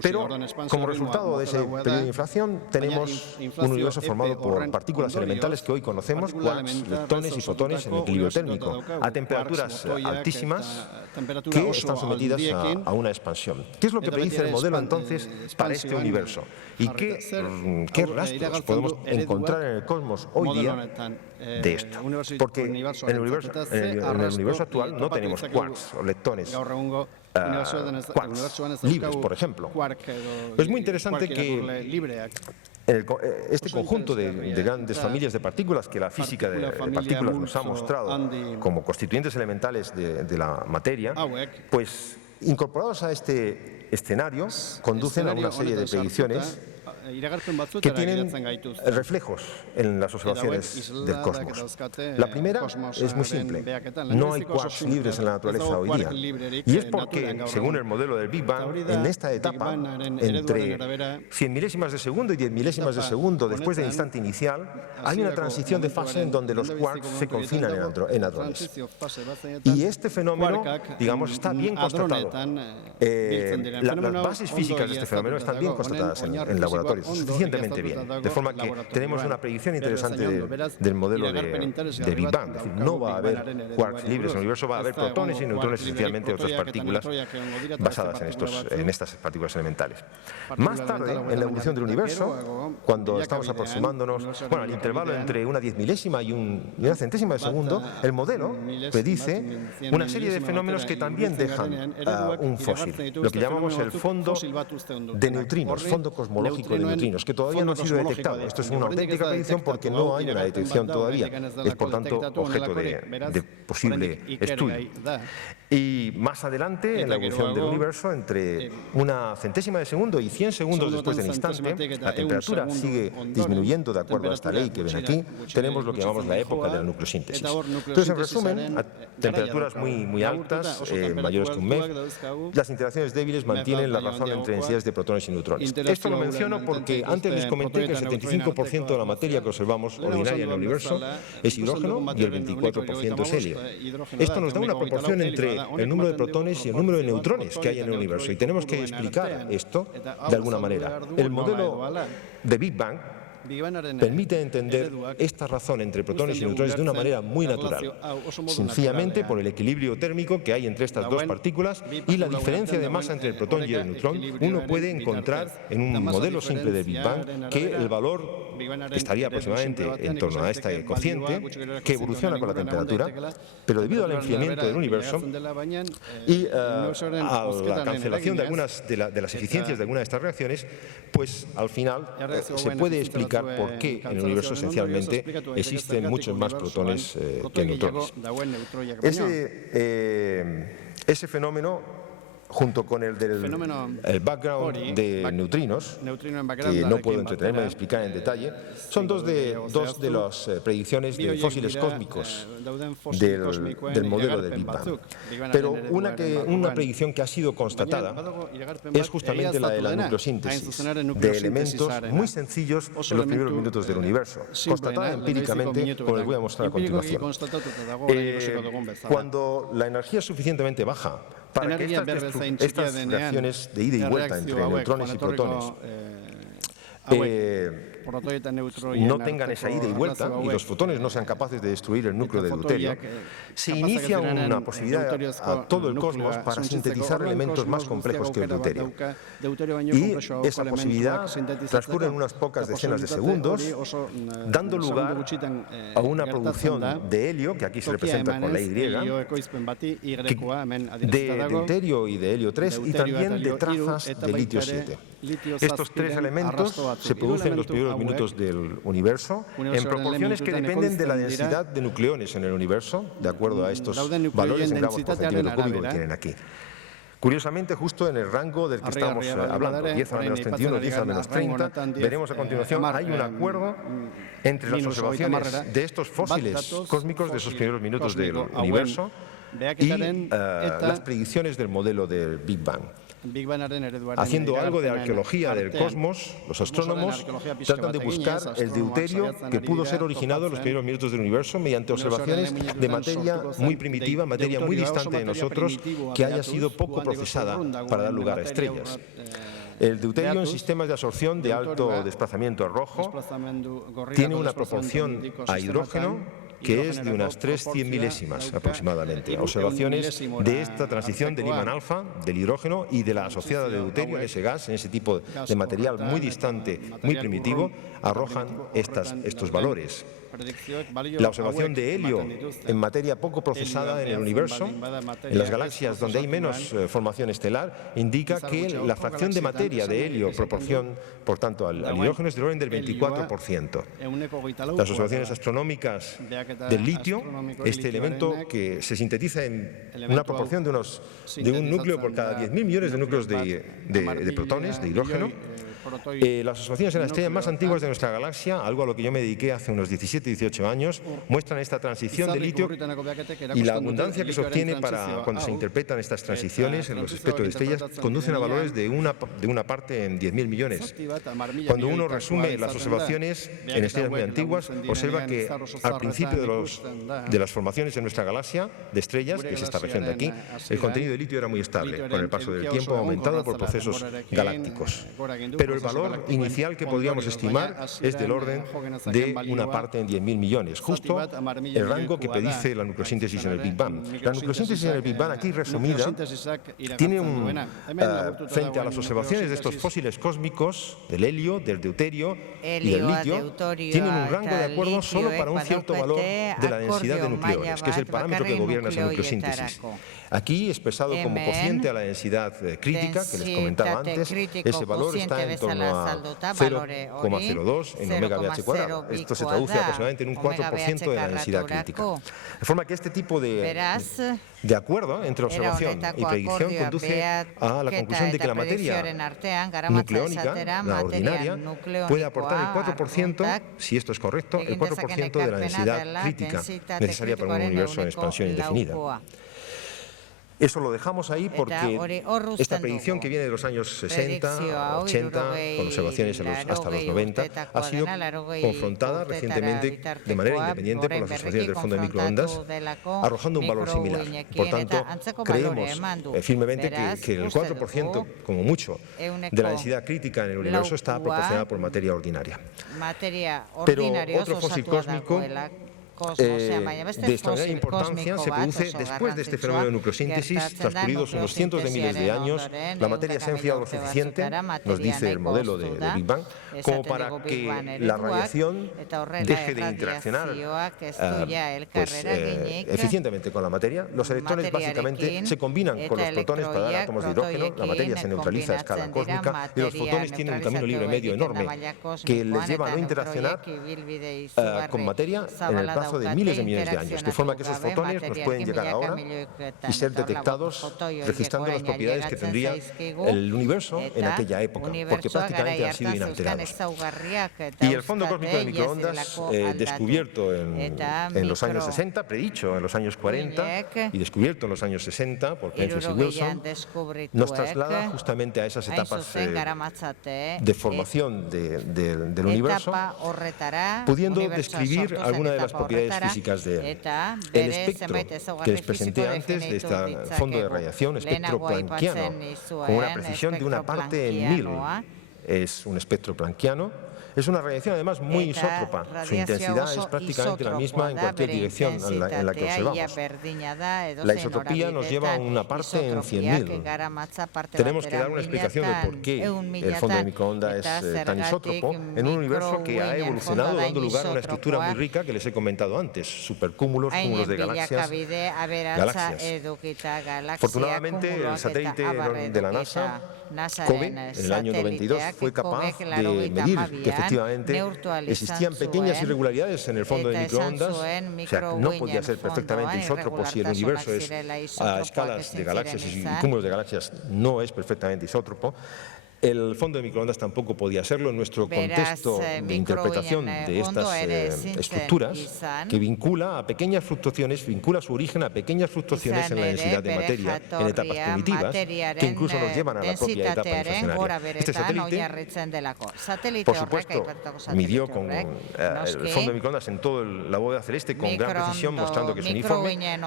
pero como resultado de ese periodo de inflación tenemos un universo formado por partículas elementales que hoy conocemos, quarks, leptones y fotones en equilibrio térmico, a temperaturas altísimas que están sometidas a una expansión. ¿Qué es lo que predice el modelo entonces para este universo? ¿Y qué rastros podemos encontrar en el cosmos hoy día de esto? Porque en el universo actual no tenemos quarks o leptones, quarks libres, por ejemplo. Es muy interesante que este conjunto de grandes familias de partículas que la física de partículas nos ha mostrado como constituyentes elementales de la materia, pues incorporados a este escenario conducen a una serie de predicciones que tienen reflejos en las observaciones del cosmos. La primera es muy simple. No hay quarks libres en la naturaleza hoy día. Y es porque, según el modelo del Big Bang, en esta etapa, entre 100 milésimas de segundo y 10 milésimas de segundo después del instante inicial, hay una transición de fase en donde los quarks se confinan en hadrones. Y este fenómeno, digamos, está bien constatado. Las bases físicas de este fenómeno están bien constatadas en laboratorio, suficientemente bien, de forma que tenemos una predicción interesante del modelo de Big Bang. Es decir, no va a haber quarks libres en el universo, va a haber protones y neutrones, esencialmente otras partículas basadas en estas partículas elementales. Más tarde, en la evolución del universo, cuando estamos aproximándonos al intervalo entre una 10 milésima y una centésima de segundo, el modelo predice una serie de fenómenos que también dejan un fósil, lo que llamamos el fondo de neutrinos, fondo cosmológico de neutrinos, que todavía no ha sido detectado. Esto es una auténtica predicción porque no hay una detección todavía. Es, por tanto, objeto de posible estudio. Y más adelante, en la evolución del universo, entre una centésima de segundo y 100 segundos después del instante, la temperatura sigue disminuyendo de acuerdo a esta ley que ven aquí. Tenemos lo que llamamos la época de la nucleosíntesis. Entonces, en resumen, a temperaturas muy altas, mayores que un MEG, las interacciones débiles mantienen la razón entre densidades de protones y neutrones. Esto lo menciono porque antes les comenté que el 75% de la materia que observamos ordinaria en el universo es hidrógeno y el 24% es helio. Esto nos da una proporción entre el número de protones y el número de neutrones que hay en el universo, y tenemos que explicar esto de alguna manera. El modelo de Big Bang permite entender esta razón entre protones y neutrones de una manera muy natural, sencillamente por el equilibrio térmico que hay entre estas dos partículas y la diferencia de masa entre el protón y el neutrón. Uno puede encontrar en un modelo simple de Big Bang que el valor estaría aproximadamente en torno a este cociente que evoluciona con la temperatura, pero debido al enfriamiento del universo y a la cancelación de algunas de las eficiencias de algunas de estas reacciones, pues al final se puede explicar por qué en el universo esencialmente existen muchos más protones que neutrones. Ese fenómeno, junto con el del background de neutrinos, que no puedo entretenerme en explicar en detalle, son dos de las predicciones de fósiles cósmicos del modelo de Big Bang. Pero una predicción que ha sido constatada es justamente la de la nucleosíntesis, de elementos muy sencillos en los primeros minutos del universo, constatada empíricamente, como les voy a mostrar a continuación. Cuando la energía es suficientemente baja para que estas reacciones de ida y vuelta entre neutrones y protones no tengan esa ida y vuelta y los fotones no sean capaces de destruir el núcleo de deuterio, se inicia una posibilidad a todo el cosmos para sintetizar elementos más complejos que el deuterio. Y esa posibilidad transcurre en unas pocas decenas de segundos, dando lugar a una producción de helio, que aquí se representa con la Y, de deuterio y de helio 3, y también de trazas de litio 7. Estos tres elementos se producen en los primeros minutos del universo en proporciones que dependen de la densidad de nucleones en el universo, de acuerdo a estos valores en gramos por centímetro cúbico que tienen aquí. Curiosamente, justo en el rango del que estamos hablando, 10 a menos 31, 10 a menos 30, veremos a continuación, hay un acuerdo entre las observaciones de estos fósiles cósmicos de esos primeros minutos del universo y las predicciones del modelo del Big Bang. Haciendo algo de arqueología del cosmos, los astrónomos tratan de buscar el deuterio que pudo ser originado en los primeros minutos del universo mediante observaciones de materia muy primitiva, materia muy distante de nosotros, que haya sido poco procesada para dar lugar a estrellas. El deuterio en sistemas de absorción de alto desplazamiento rojo tiene una proporción a hidrógeno que es de unas 3/100 milésimas aproximadamente. Observaciones de esta transición de Lyman-alfa, del hidrógeno y de la asociada de deuterio en ese gas, en ese tipo de material muy distante, muy primitivo, arrojan estos valores. La observación de helio en materia poco procesada en el universo, en las galaxias donde hay menos formación estelar, indica que la fracción de materia de helio proporción, por tanto, al hidrógeno es del orden del 24%. Las observaciones astronómicas del litio, este elemento que se sintetiza en una proporción de un núcleo por cada 10.000 millones de núcleos de protones, de hidrógeno. Las observaciones en las estrellas más antiguas de nuestra galaxia, algo a lo que yo me dediqué hace unos 17-18 años, muestran esta transición de litio y la abundancia que se obtiene cuando se interpretan estas transiciones en los espectros de estrellas conducen a valores de una parte en 10.000 millones. Cuando uno resume las observaciones en estrellas muy antiguas, observa que al principio de las formaciones en nuestra galaxia de estrellas, que es esta región de aquí, el contenido de litio era muy estable. Con el paso del tiempo ha aumentado por procesos galácticos. Pero el valor inicial que podríamos estimar es del orden de una parte en 10.000 millones, justo el rango que predice la nucleosíntesis en el Big Bang. La nucleosíntesis en el Big Bang, aquí resumida, tiene frente a las observaciones de estos fósiles cósmicos, del helio, del deuterio y del litio, tienen un rango de acuerdo solo para un cierto valor de la densidad de nucleones, que es el parámetro que gobierna esa nucleosíntesis. Aquí, expresado como cociente a la densidad crítica, que les comentaba antes, ese valor está en torno a 0,02 en omega BH cuadrado. Esto se traduce aproximadamente en un 4% de la densidad crítica. De forma que este tipo de acuerdo entre observación y predicción conduce a la conclusión de que la materia nucleónica, la ordinaria, puede aportar el 4%, si esto es correcto, el 4% de la densidad crítica necesaria para un universo en expansión indefinida. Eso lo dejamos ahí porque esta predicción que viene de los años 60, 80, con observaciones hasta los 90, ha sido confrontada recientemente de manera independiente por las observaciones del fondo de microondas, arrojando un valor similar. Por tanto, creemos firmemente que el 4%, como mucho, de la densidad crítica en el universo está proporcionada por materia ordinaria. Pero otro fósil cósmico de extraordinaria importancia se produce después de este fenómeno de nucleosíntesis, transcurridos unos cientos de miles de años. La materia se ha enfriado lo suficiente, nos dice el modelo de Big Bang, como para que la radiación deje de interaccionar eficientemente con la materia. Los electrones básicamente se combinan con los protones para dar átomos de hidrógeno, la materia se neutraliza a escala cósmica y los fotones tienen un camino libre medio enorme que les lleva a no interaccionar con materia en el plazo de miles de millones de años, de forma que esos fotones nos pueden llegar ahora y ser detectados registrando las propiedades que tendría el universo en aquella época, porque prácticamente han sido inalterados. Y el fondo cósmico de microondas, descubierto en los años 60, predicho en los años 40 y descubierto en los años 60 por Penzias y Wilson, nos traslada justamente a esas etapas de formación del universo, pudiendo describir algunas de las propiedades físicas de él. El espectro que les presenté antes de este fondo de radiación, espectro planckiano, con una precisión de una parte en 1000, es un espectro planckiano. Es una radiación además muy isótropa, su intensidad es prácticamente la misma en cualquier dirección en la que observamos. La isotropía nos lleva a una parte en 100.000. Tenemos que dar una explicación de por qué el fondo de microondas es tan isótropo en un universo que ha evolucionado dando lugar a una estructura muy rica que les he comentado antes, supercúmulos, cúmulos de galaxias. Afortunadamente el satélite de la NASA, COBE, en el año 92, fue capaz de medir que efectivamente existían pequeñas irregularidades en el fondo de microondas, o sea, no podía ser perfectamente isótropo si el universo es a escalas de galaxias y cúmulos de galaxias, no es perfectamente isótropo. El fondo de microondas tampoco podía serlo en nuestro contexto de interpretación de estas estructuras, que vincula a pequeñas fluctuaciones, vincula su origen a pequeñas fluctuaciones en la densidad de materia en etapas primitivas, que incluso nos llevan a la propia etapa inflacionaria. Este satélite, por supuesto, midió con el fondo de microondas en toda la bóveda celeste con gran precisión, mostrando que es uniforme.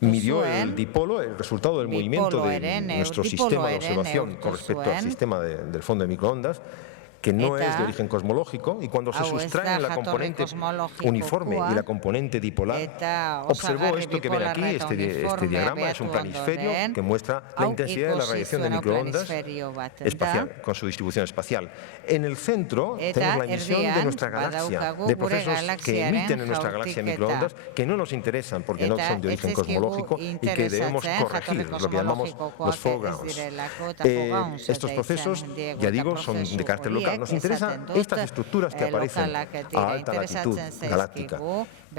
Midió el dipolo, el resultado del movimiento de nuestro sistema de observación con respecto al sistema del fondo de microondas, que no es de origen cosmológico, y cuando se sustraen la componente uniforme y la componente dipolar, observó esto que ven aquí, este diagrama, es un planisferio que muestra la intensidad de la radiación de microondas espacial, con su distribución espacial. En el centro tenemos la emisión de nuestra galaxia, de procesos que emiten en nuestra galaxia microondas, que no nos interesan porque no son de origen cosmológico y que debemos corregir, lo que llamamos los foregrounds. Estos procesos, ya digo, son de carácter local. Nos interesan estas estructuras que aparecen a alta latitud galáctica.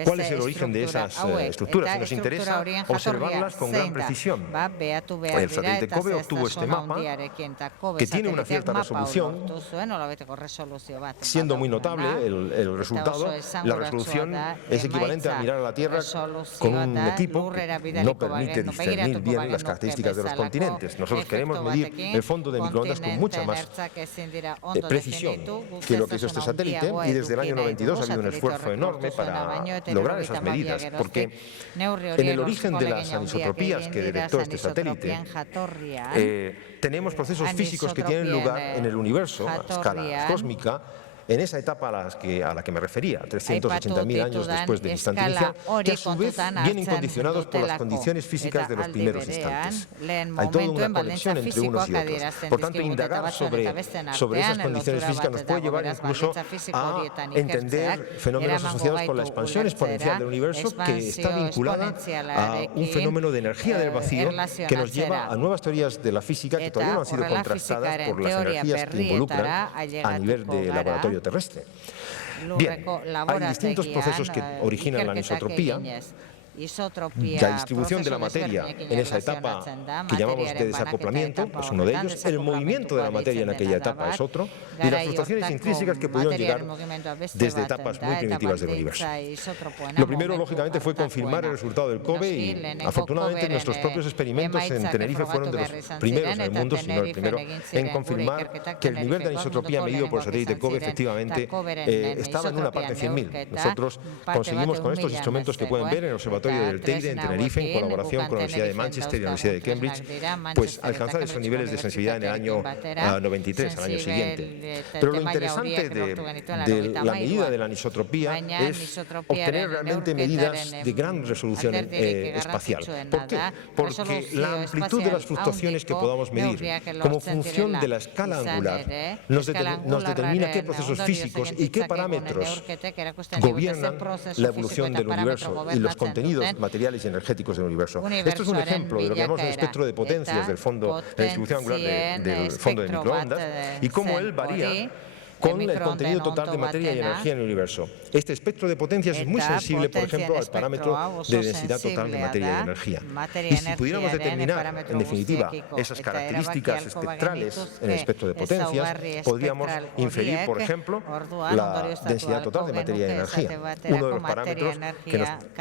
¿Cuál es el origen de esas estructuras? Nos interesa observarlas con gran precisión. El satélite COBE obtuvo este mapa, que tiene una cierta resolución, siendo muy notable el resultado. La resolución es equivalente a mirar a la Tierra con un equipo que no permite discernir bien las características de los continentes. Nosotros queremos medir el fondo de microondas con mucha más precisión que lo que hizo este satélite, y desde el año 92 ha habido un esfuerzo enorme para lograr esas medidas, porque en el origen de las anisotropías que detectó este satélite tenemos procesos físicos que tienen lugar en el universo a escala cósmica, en esa etapa a la que me refería, 380.000 años después del instante inicial, que a su vez vienen condicionados por las condiciones físicas de los primeros instantes. Hay toda una conexión entre unos y otros. Por tanto, indagar sobre esas condiciones físicas nos puede llevar incluso a entender fenómenos asociados con la expansión exponencial del universo, que está vinculada a un fenómeno de energía del vacío que nos lleva a nuevas teorías de la física que todavía no han sido contrastadas por las energías que involucran a nivel de laboratorio terrestre. Bien, hay distintos procesos que originan la anisotropía. La distribución de la materia en esa etapa que llamamos de desacoplamiento es uno de ellos, el movimiento de la materia en aquella etapa es otro, y las fluctuaciones intrínsecas que pudieron llegar desde etapas muy primitivas del universo. Lo primero, lógicamente, fue confirmar el resultado del COBE, y afortunadamente nuestros propios experimentos en Tenerife fueron de los primeros en el mundo, si no el primero, en confirmar que el nivel de anisotropía medido por el satélite COBE efectivamente estaba en una parte en 100.000. Nosotros conseguimos con estos instrumentos que pueden ver en el observatorio del Teide en Tenerife, en colaboración con la Universidad de Manchester y la Universidad de Cambridge, pues alcanzar esos niveles de sensibilidad en el año 93, al año siguiente. Pero lo interesante de la medida de la anisotropía es obtener realmente medidas de gran resolución espacial. ¿Por qué? Porque la amplitud de las fluctuaciones que podamos medir como función de la escala angular nos determina qué procesos físicos y qué parámetros gobiernan la evolución del universo y los contenidos materiales y energéticos del universo. Esto es un ejemplo de lo que llamamos el espectro de potencias del fondo, la distribución angular del fondo de microondas, y cómo él varía con el contenido total de materia y energía en el universo. Este espectro de potencias es muy sensible, por ejemplo, al parámetro de densidad total de materia y energía. Y si pudiéramos determinar, en definitiva, esas características espectrales en el espectro de potencias, podríamos inferir, por ejemplo, la densidad total de materia y energía. Uno de los parámetros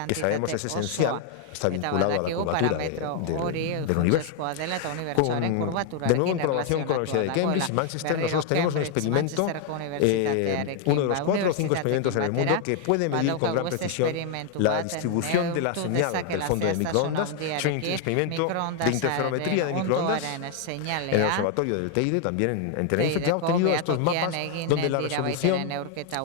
que sabemos es esencial, está vinculado a la curvatura del universo. De nuevo, en colaboración con la Universidad de Cambridge y Manchester, nosotros tenemos un experimento, uno de los 4 o 5 experimentos en el mundo que puede medir con gran precisión la distribución de la señal del fondo de microondas. Es un experimento de interferometría de microondas en el observatorio del Teide, también en Tenerife, que ha obtenido estos mapas donde la resolución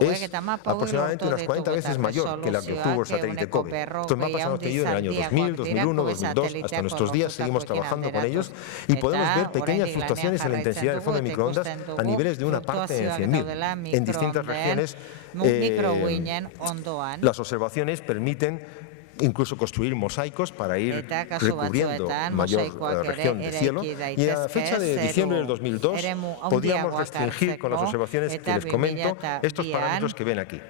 es aproximadamente unas 40 veces mayor que la que obtuvo el satélite COBE. Estos mapas se han obtenido en el año 2000, 2001, 2002, hasta nuestros días seguimos trabajando con ellos y podemos ver pequeñas fluctuaciones en la intensidad del fondo de microondas a niveles de una parte en 100.000. En distintas regiones, las observaciones permiten incluso construir mosaicos para ir recubriendo mayor región de cielo. Y a fecha de diciembre del 2002 podíamos restringir con las observaciones que les comento estos parámetros que ven aquí.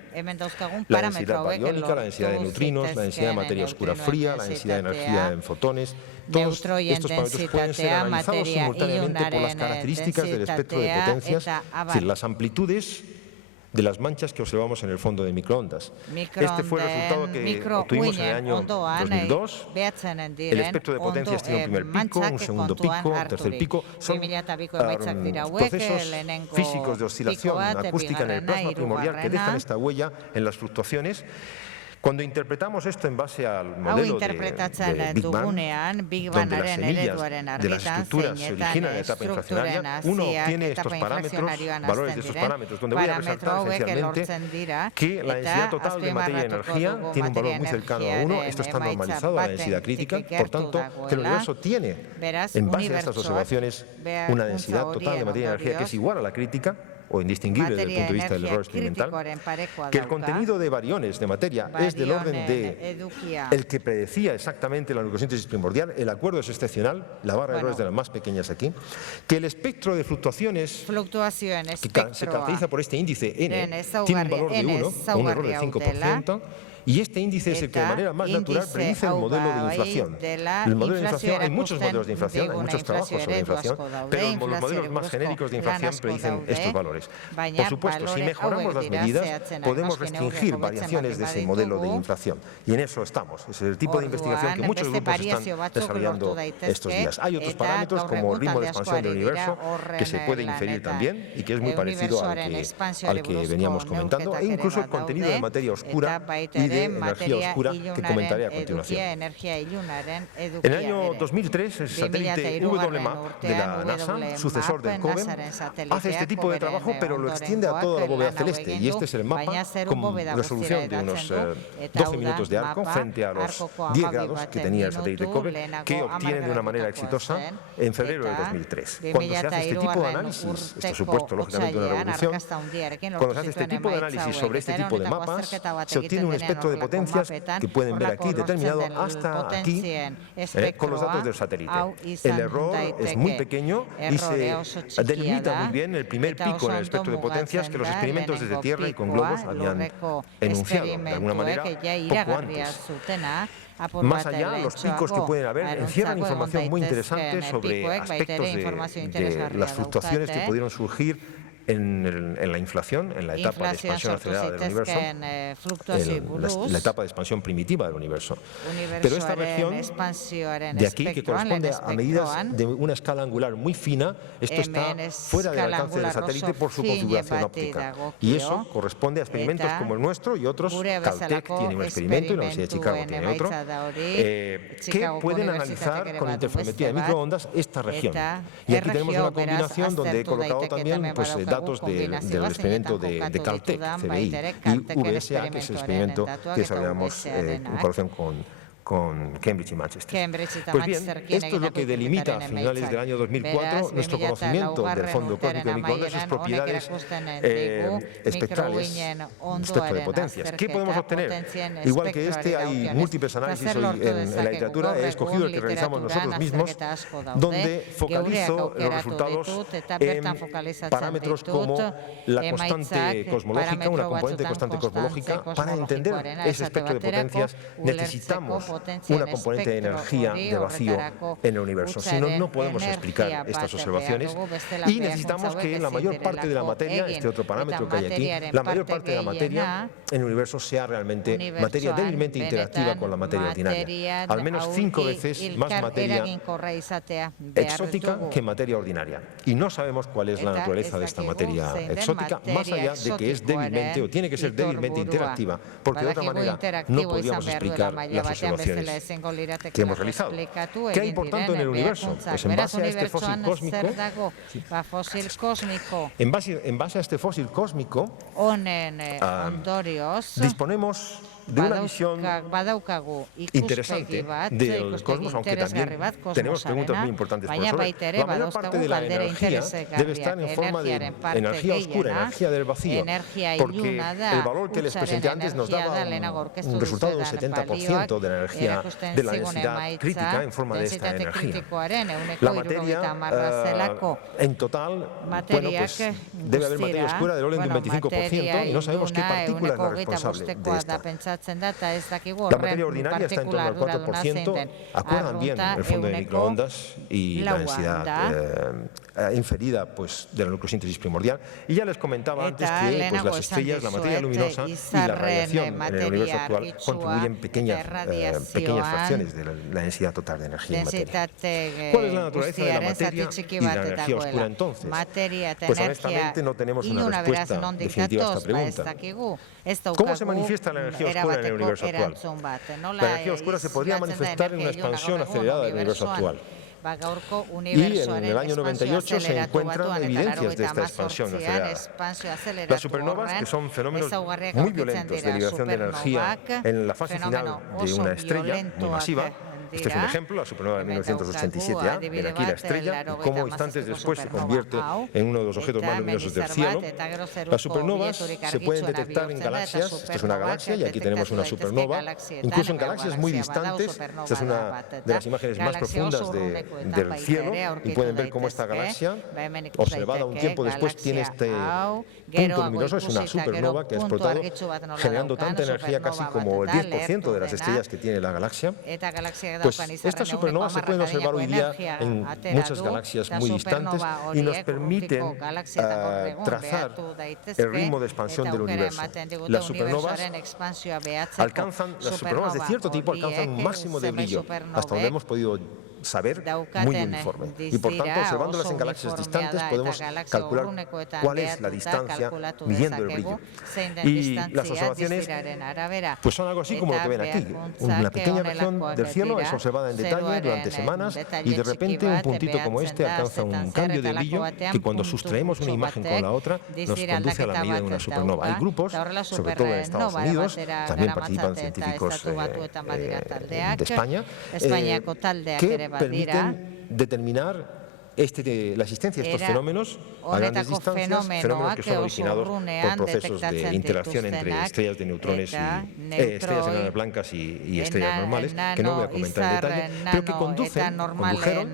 La densidad bariónica, la densidad de neutrinos, la densidad de materia oscura fría, la densidad de energía en fotones. Todos estos parámetros pueden ser analizados simultáneamente por las características del espectro de potencias, es decir, las amplitudes de las manchas que observamos en el fondo de microondas. Este fue el resultado que obtuvimos en el año 2002. El espectro de potencias tiene un primer pico, un segundo pico, un tercer pico. Son procesos físicos de oscilación acústica en el plasma primordial que dejan esta huella en las fluctuaciones. Cuando interpretamos esto en base al modelo de Big Bang, donde las semillas de las estructuras se originan en la etapa inflacionaria, uno obtiene estos parámetros, valores de estos parámetros, donde voy a resaltar esencialmente que la densidad total de materia y energía tiene un valor muy cercano a 1, esto está normalizado a la densidad crítica, por tanto, que el universo tiene, en base a estas observaciones, una densidad total de materia y energía que es igual a la crítica, o indistinguible desde el punto de vista del error experimental, que el contenido de bariones de materia es del orden de el que predecía exactamente la nucleosíntesis primordial, el acuerdo es excepcional, la barra de errores de las más pequeñas aquí, que el espectro de fluctuaciones que se caracteriza por este índice N tiene un valor de 1, un error del 5%, y este índice es el que de manera más natural predice el modelo de inflación. El modelo de inflación, hay muchos modelos de inflación, hay muchos trabajos sobre inflación, pero los modelos más genéricos de inflación predicen estos valores. Por supuesto, si mejoramos las medidas, podemos restringir variaciones de ese modelo de inflación. Y en eso estamos. Es el tipo de investigación que muchos grupos están desarrollando estos días. Hay otros parámetros como el ritmo de expansión del universo que se puede inferir también y que es muy parecido al que veníamos comentando, e incluso el contenido de materia oscura y de energía oscura que comentaré a continuación. En el año 2003, el satélite WMAP de la NASA, sucesor del COBE, hace este tipo de trabajo, pero lo extiende a toda la bóveda celeste. Y este es el mapa con resolución de unos 12 minutos de arco frente a los 10 grados que tenía el satélite COBE, que obtiene de una manera exitosa en febrero de 2003. Cuando se hace este tipo de análisis, esto ha supuesto lógicamente una revolución, cuando se hace este tipo de análisis sobre este tipo de mapas, se obtiene un espectro de potencias que pueden ver aquí, determinado hasta aquí, con los datos del satélite. El error es muy pequeño y se delimita muy bien el primer pico en el espectro de potencias que los experimentos desde Tierra y con globos habían enunciado de alguna manera poco antes. Más allá, los picos que pueden haber encierran información muy interesante sobre aspectos de las fluctuaciones que pudieron surgir en la inflación, en la etapa de expansión acelerada del universo, la etapa de expansión primitiva del universo. Pero esta región de aquí, que corresponde a medidas de una escala angular muy fina, esto está fuera del alcance del satélite por su configuración óptica. Y eso corresponde a experimentos como el nuestro y otros. Caltech tiene un experimento y la Universidad de Chicago tiene otro, que pueden analizar con interferometría de microondas esta región. Y aquí tenemos una combinación donde he colocado también datos del experimento de Caltech, CBI, y VSA, que es el experimento que desarrollamos en colaboración con Cambridge y Manchester. Pues bien, esto es lo que delimita a finales del año 2004 nuestro conocimiento del fondo cósmico de microondas y sus propiedades espectrales, espectro de potencias. ¿Qué podemos obtener? Igual que este, hay múltiples análisis hoy en la literatura. He escogido el que realizamos nosotros mismos, donde focalizo los resultados en parámetros como la constante cosmológica, una componente constante cosmológica. Para entender ese espectro de potencias necesitamos una componente de energía de vacío en el universo. Si no, no podemos explicar estas observaciones y necesitamos que la mayor parte de la materia, este otro parámetro que hay aquí, la mayor parte de la materia en el universo sea realmente materia débilmente interactiva con la materia ordinaria. Al menos 5 veces más materia exótica que materia ordinaria. Y no sabemos cuál es la naturaleza de esta materia exótica, más allá de que es débilmente o tiene que ser débilmente interactiva, porque de otra manera no podríamos explicar las observaciones que hemos realizado. ¿Qué hay por tanto en el universo? Pues en base a este fósil cósmico, disponemos de una visión interesante del cosmos, aunque también tenemos preguntas muy importantes por resolver. La mayor parte de la energía debe estar en forma de energía oscura, energía del vacío, porque el valor que les presenté antes nos daba un resultado de un 70% de la energía, de la densidad crítica en forma de esta energía. La materia, en total, bueno, pues debe haber materia oscura del orden de un 25% y no sabemos qué partícula es la responsable de esta. La materia ordinaria está en torno al 4%, acuerdan bien el fondo de microondas y la densidad inferida pues, de la nucleosíntesis primordial. Y ya les comentaba antes que pues, las estrellas, la materia luminosa y la radiación en el universo actual contribuyen pequeñas fracciones de la densidad total de energía en materia. ¿Cuál es la naturaleza de la materia y de la energía oscura entonces? Pues honestamente no tenemos una respuesta definitiva a esta pregunta. ¿Cómo se manifiesta la energía oscura en el universo actual? La energía oscura se podría manifestar en una expansión acelerada del universo actual. Y en el año 98 se encuentran evidencias de esta expansión acelerada. Las supernovas, que son fenómenos muy violentos de liberación de energía en la fase final de una estrella muy masiva. Este es un ejemplo, la supernova de 1987A, ven aquí la estrella y cómo instantes después se convierte en uno de los objetos más luminosos del cielo. Las supernovas se pueden detectar en galaxias, esta es una galaxia y aquí tenemos una supernova, incluso en galaxias muy distantes, esta es una de las imágenes más profundas del cielo y pueden ver cómo esta galaxia, observada un tiempo después, tiene este punto luminoso, es una supernova que ha explotado generando tanta energía casi como el 10% de las estrellas que tiene la galaxia. Pues estas supernovas se pueden observar hoy día en muchas galaxias muy distantes y nos permiten trazar el ritmo de expansión del universo. Las supernovas de cierto tipo alcanzan un máximo de brillo, hasta donde hemos podido saber, muy uniforme. Y por tanto, observándolas en galaxias distantes, podemos calcular cuál es la distancia midiendo el brillo. Y las observaciones pues son algo así como lo que ven aquí. Una pequeña región del cielo es observada en detalle durante semanas y de repente un puntito como este alcanza un cambio de brillo que cuando sustraemos una imagen con la otra nos conduce a la medida de una supernova. Hay grupos, sobre todo en Estados Unidos, también participan científicos de España, que permiten determinar la existencia de estos fenómenos a grandes distancias, fenómenos que son originados por procesos de interacción entre estrellas de neutrones y estrellas enanas blancas y estrellas normales, que no voy a comentar en detalle, pero que condujeron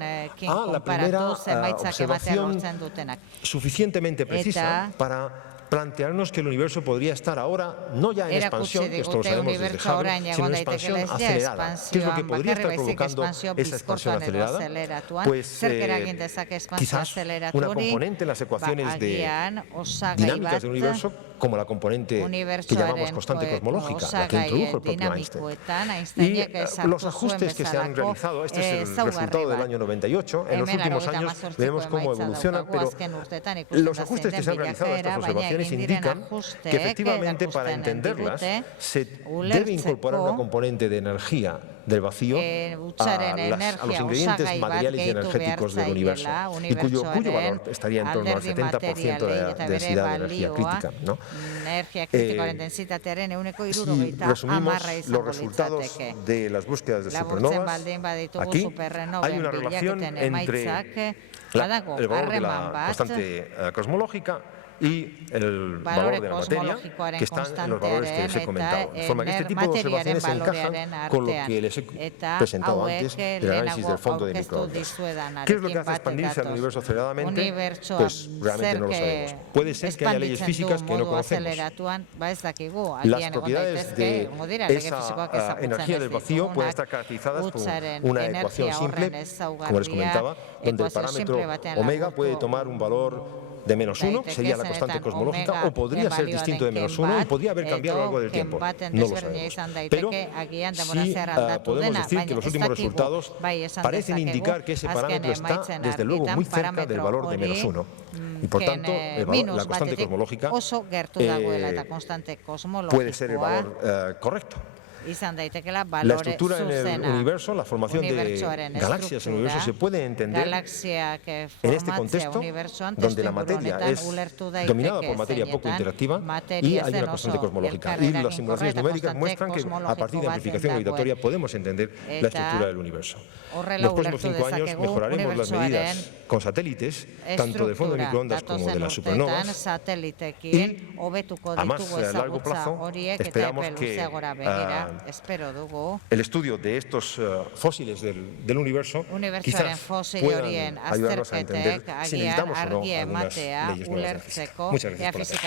a la primera observación suficientemente precisa para plantearnos que el universo podría estar ahora, no ya en expansión, que esto lo sabemos desde Hubble, sino en expansión acelerada. ¿Qué es lo que podría estar provocando esa expansión acelerada? Pues quizás una componente en las ecuaciones dinámicas del universo, como la componente que llamamos constante cosmológica, la que introdujo el propio Einstein. Y los ajustes que se han realizado, este es el resultado del año 98, en los últimos años veremos cómo evoluciona, pero los ajustes que se han realizado a estas observaciones indican que efectivamente para entenderlas se debe incorporar una componente de energía del vacío a los ingredientes materiales y energéticos del universo y cuyo valor estaría en torno al 70% de la densidad de energía crítica, ¿no? Si resumimos los resultados de las búsquedas de supernovas, aquí hay una relación entre el valor de la constante cosmológica y el valor de la materia, que están en los valores que les he comentado. De forma que este tipo de observaciones se encajan con lo que les he presentado antes del análisis del fondo de microondas. ¿Qué es lo que hace expandirse al universo aceleradamente? Pues realmente no lo sabemos. Puede ser que haya leyes físicas que no conocemos. Las propiedades de esa energía del vacío pueden estar caracterizadas por una ecuación simple, como les comentaba, donde el parámetro omega puede tomar un valor de -1, sería la constante cosmológica, o podría ser distinto de -1 y podría haber cambiado a lo largo del tiempo. No lo sabemos. Pero sí podemos decir que los últimos resultados parecen indicar que ese parámetro está, desde luego, muy cerca del valor de -1. Y por tanto, la constante cosmológica puede ser el valor correcto. La estructura en el universo, la formación de galaxias en el universo se puede entender en este contexto donde la materia es dominada por materia poco interactiva y hay una constante cosmológica. Y las simulaciones numéricas muestran que a partir de amplificación gravitatoria podemos entender la estructura del universo. En los próximos 5 años mejoraremos las medidas con satélites, tanto de fondo de microondas como de las supernovas, y a más largo plazo esperamos que el estudio de estos fósiles del universo quizás puedan ayudarnos a entender si necesitamos o no algunas leyes nuevas de la física. Muchas gracias por la atención.